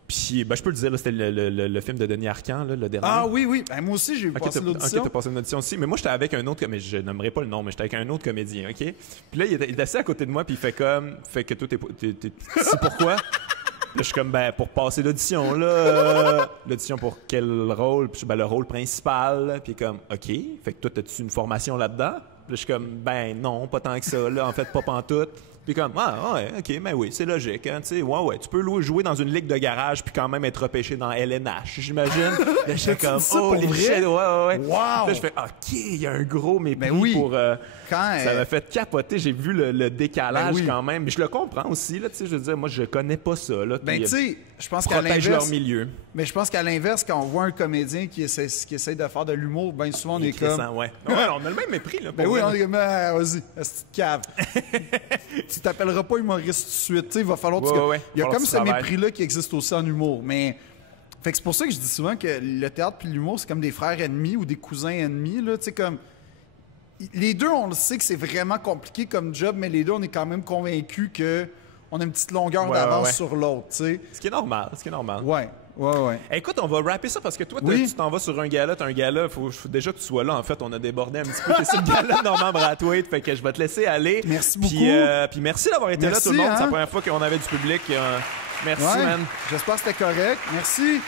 Puis, je peux le dire, là, c'était le film de Denis Arcand, là, le dernier. Ah oui. Ben, moi aussi, j'ai passé l'audition. OK, t'as passé une audition aussi. Mais moi, j'étais avec un autre, mais je nommerai pas le nom, mais j'étais avec un autre comédien, OK? Puis là, il est assis à côté de moi, puis il fait que toi, c'est pourquoi? Là, je suis comme, pour passer l'audition, là. L'audition pour quel rôle? Puis, le rôle principal. Puis, comme, OK. Fait que toi, as-tu une formation là-dedans? Puis là, je suis comme, non, pas tant que ça, là. En fait, pas pantoute. Puis comme, ah, ouais, OK, mais oui, c'est logique. Hein, tu sais, ouais, tu peux jouer dans une ligue de garage puis quand même être repêché dans LNH, j'imagine. Là, j'étais comme, oh, les shit, ouais. Wow! Là, je fais, OK, il y a un gros mépris pour... ça m'a fait capoter. J'ai vu le décalage quand même. Mais je le comprends aussi, là, tu sais, je veux dire, moi, je connais pas ça, là. Ben, tu sais, je pense qu'à protège l'inverse... leur milieu. Mais je pense qu'à l'inverse, quand on voit un comédien qui essaie de faire de l'humour, bien souvent, on est comme... Ouais, on a le même mépris, là. Ben oui, on est comme, vas-y, est-ce que tu cave? Tu t'appelleras pas humoriste tout de suite, tu sais, il va falloir... Il y a comme ce mépris-là qui existe aussi en humour, mais... Fait que c'est pour ça que je dis souvent que le théâtre puis l'humour, c'est comme des frères ennemis ou des cousins ennemis, là, tu sais, comme... Les deux, on le sait que c'est vraiment compliqué comme job, mais les deux, on est quand même convaincus qu'on a une petite longueur d'avance sur l'autre, tu sais. Ce qui est normal, Ouais. Écoute, on va rapper ça parce que toi, tu t'en vas sur un gala, t'as un gala, faut déjà que tu sois là. En fait, on a débordé un petit peu. T'es sur le gala Normand Brathwaite, fait que je vais te laisser aller. Merci beaucoup. Puis merci d'avoir été là, tout le monde. C'est la première fois qu'on avait du public. Merci, man. J'espère que c'était correct. Merci.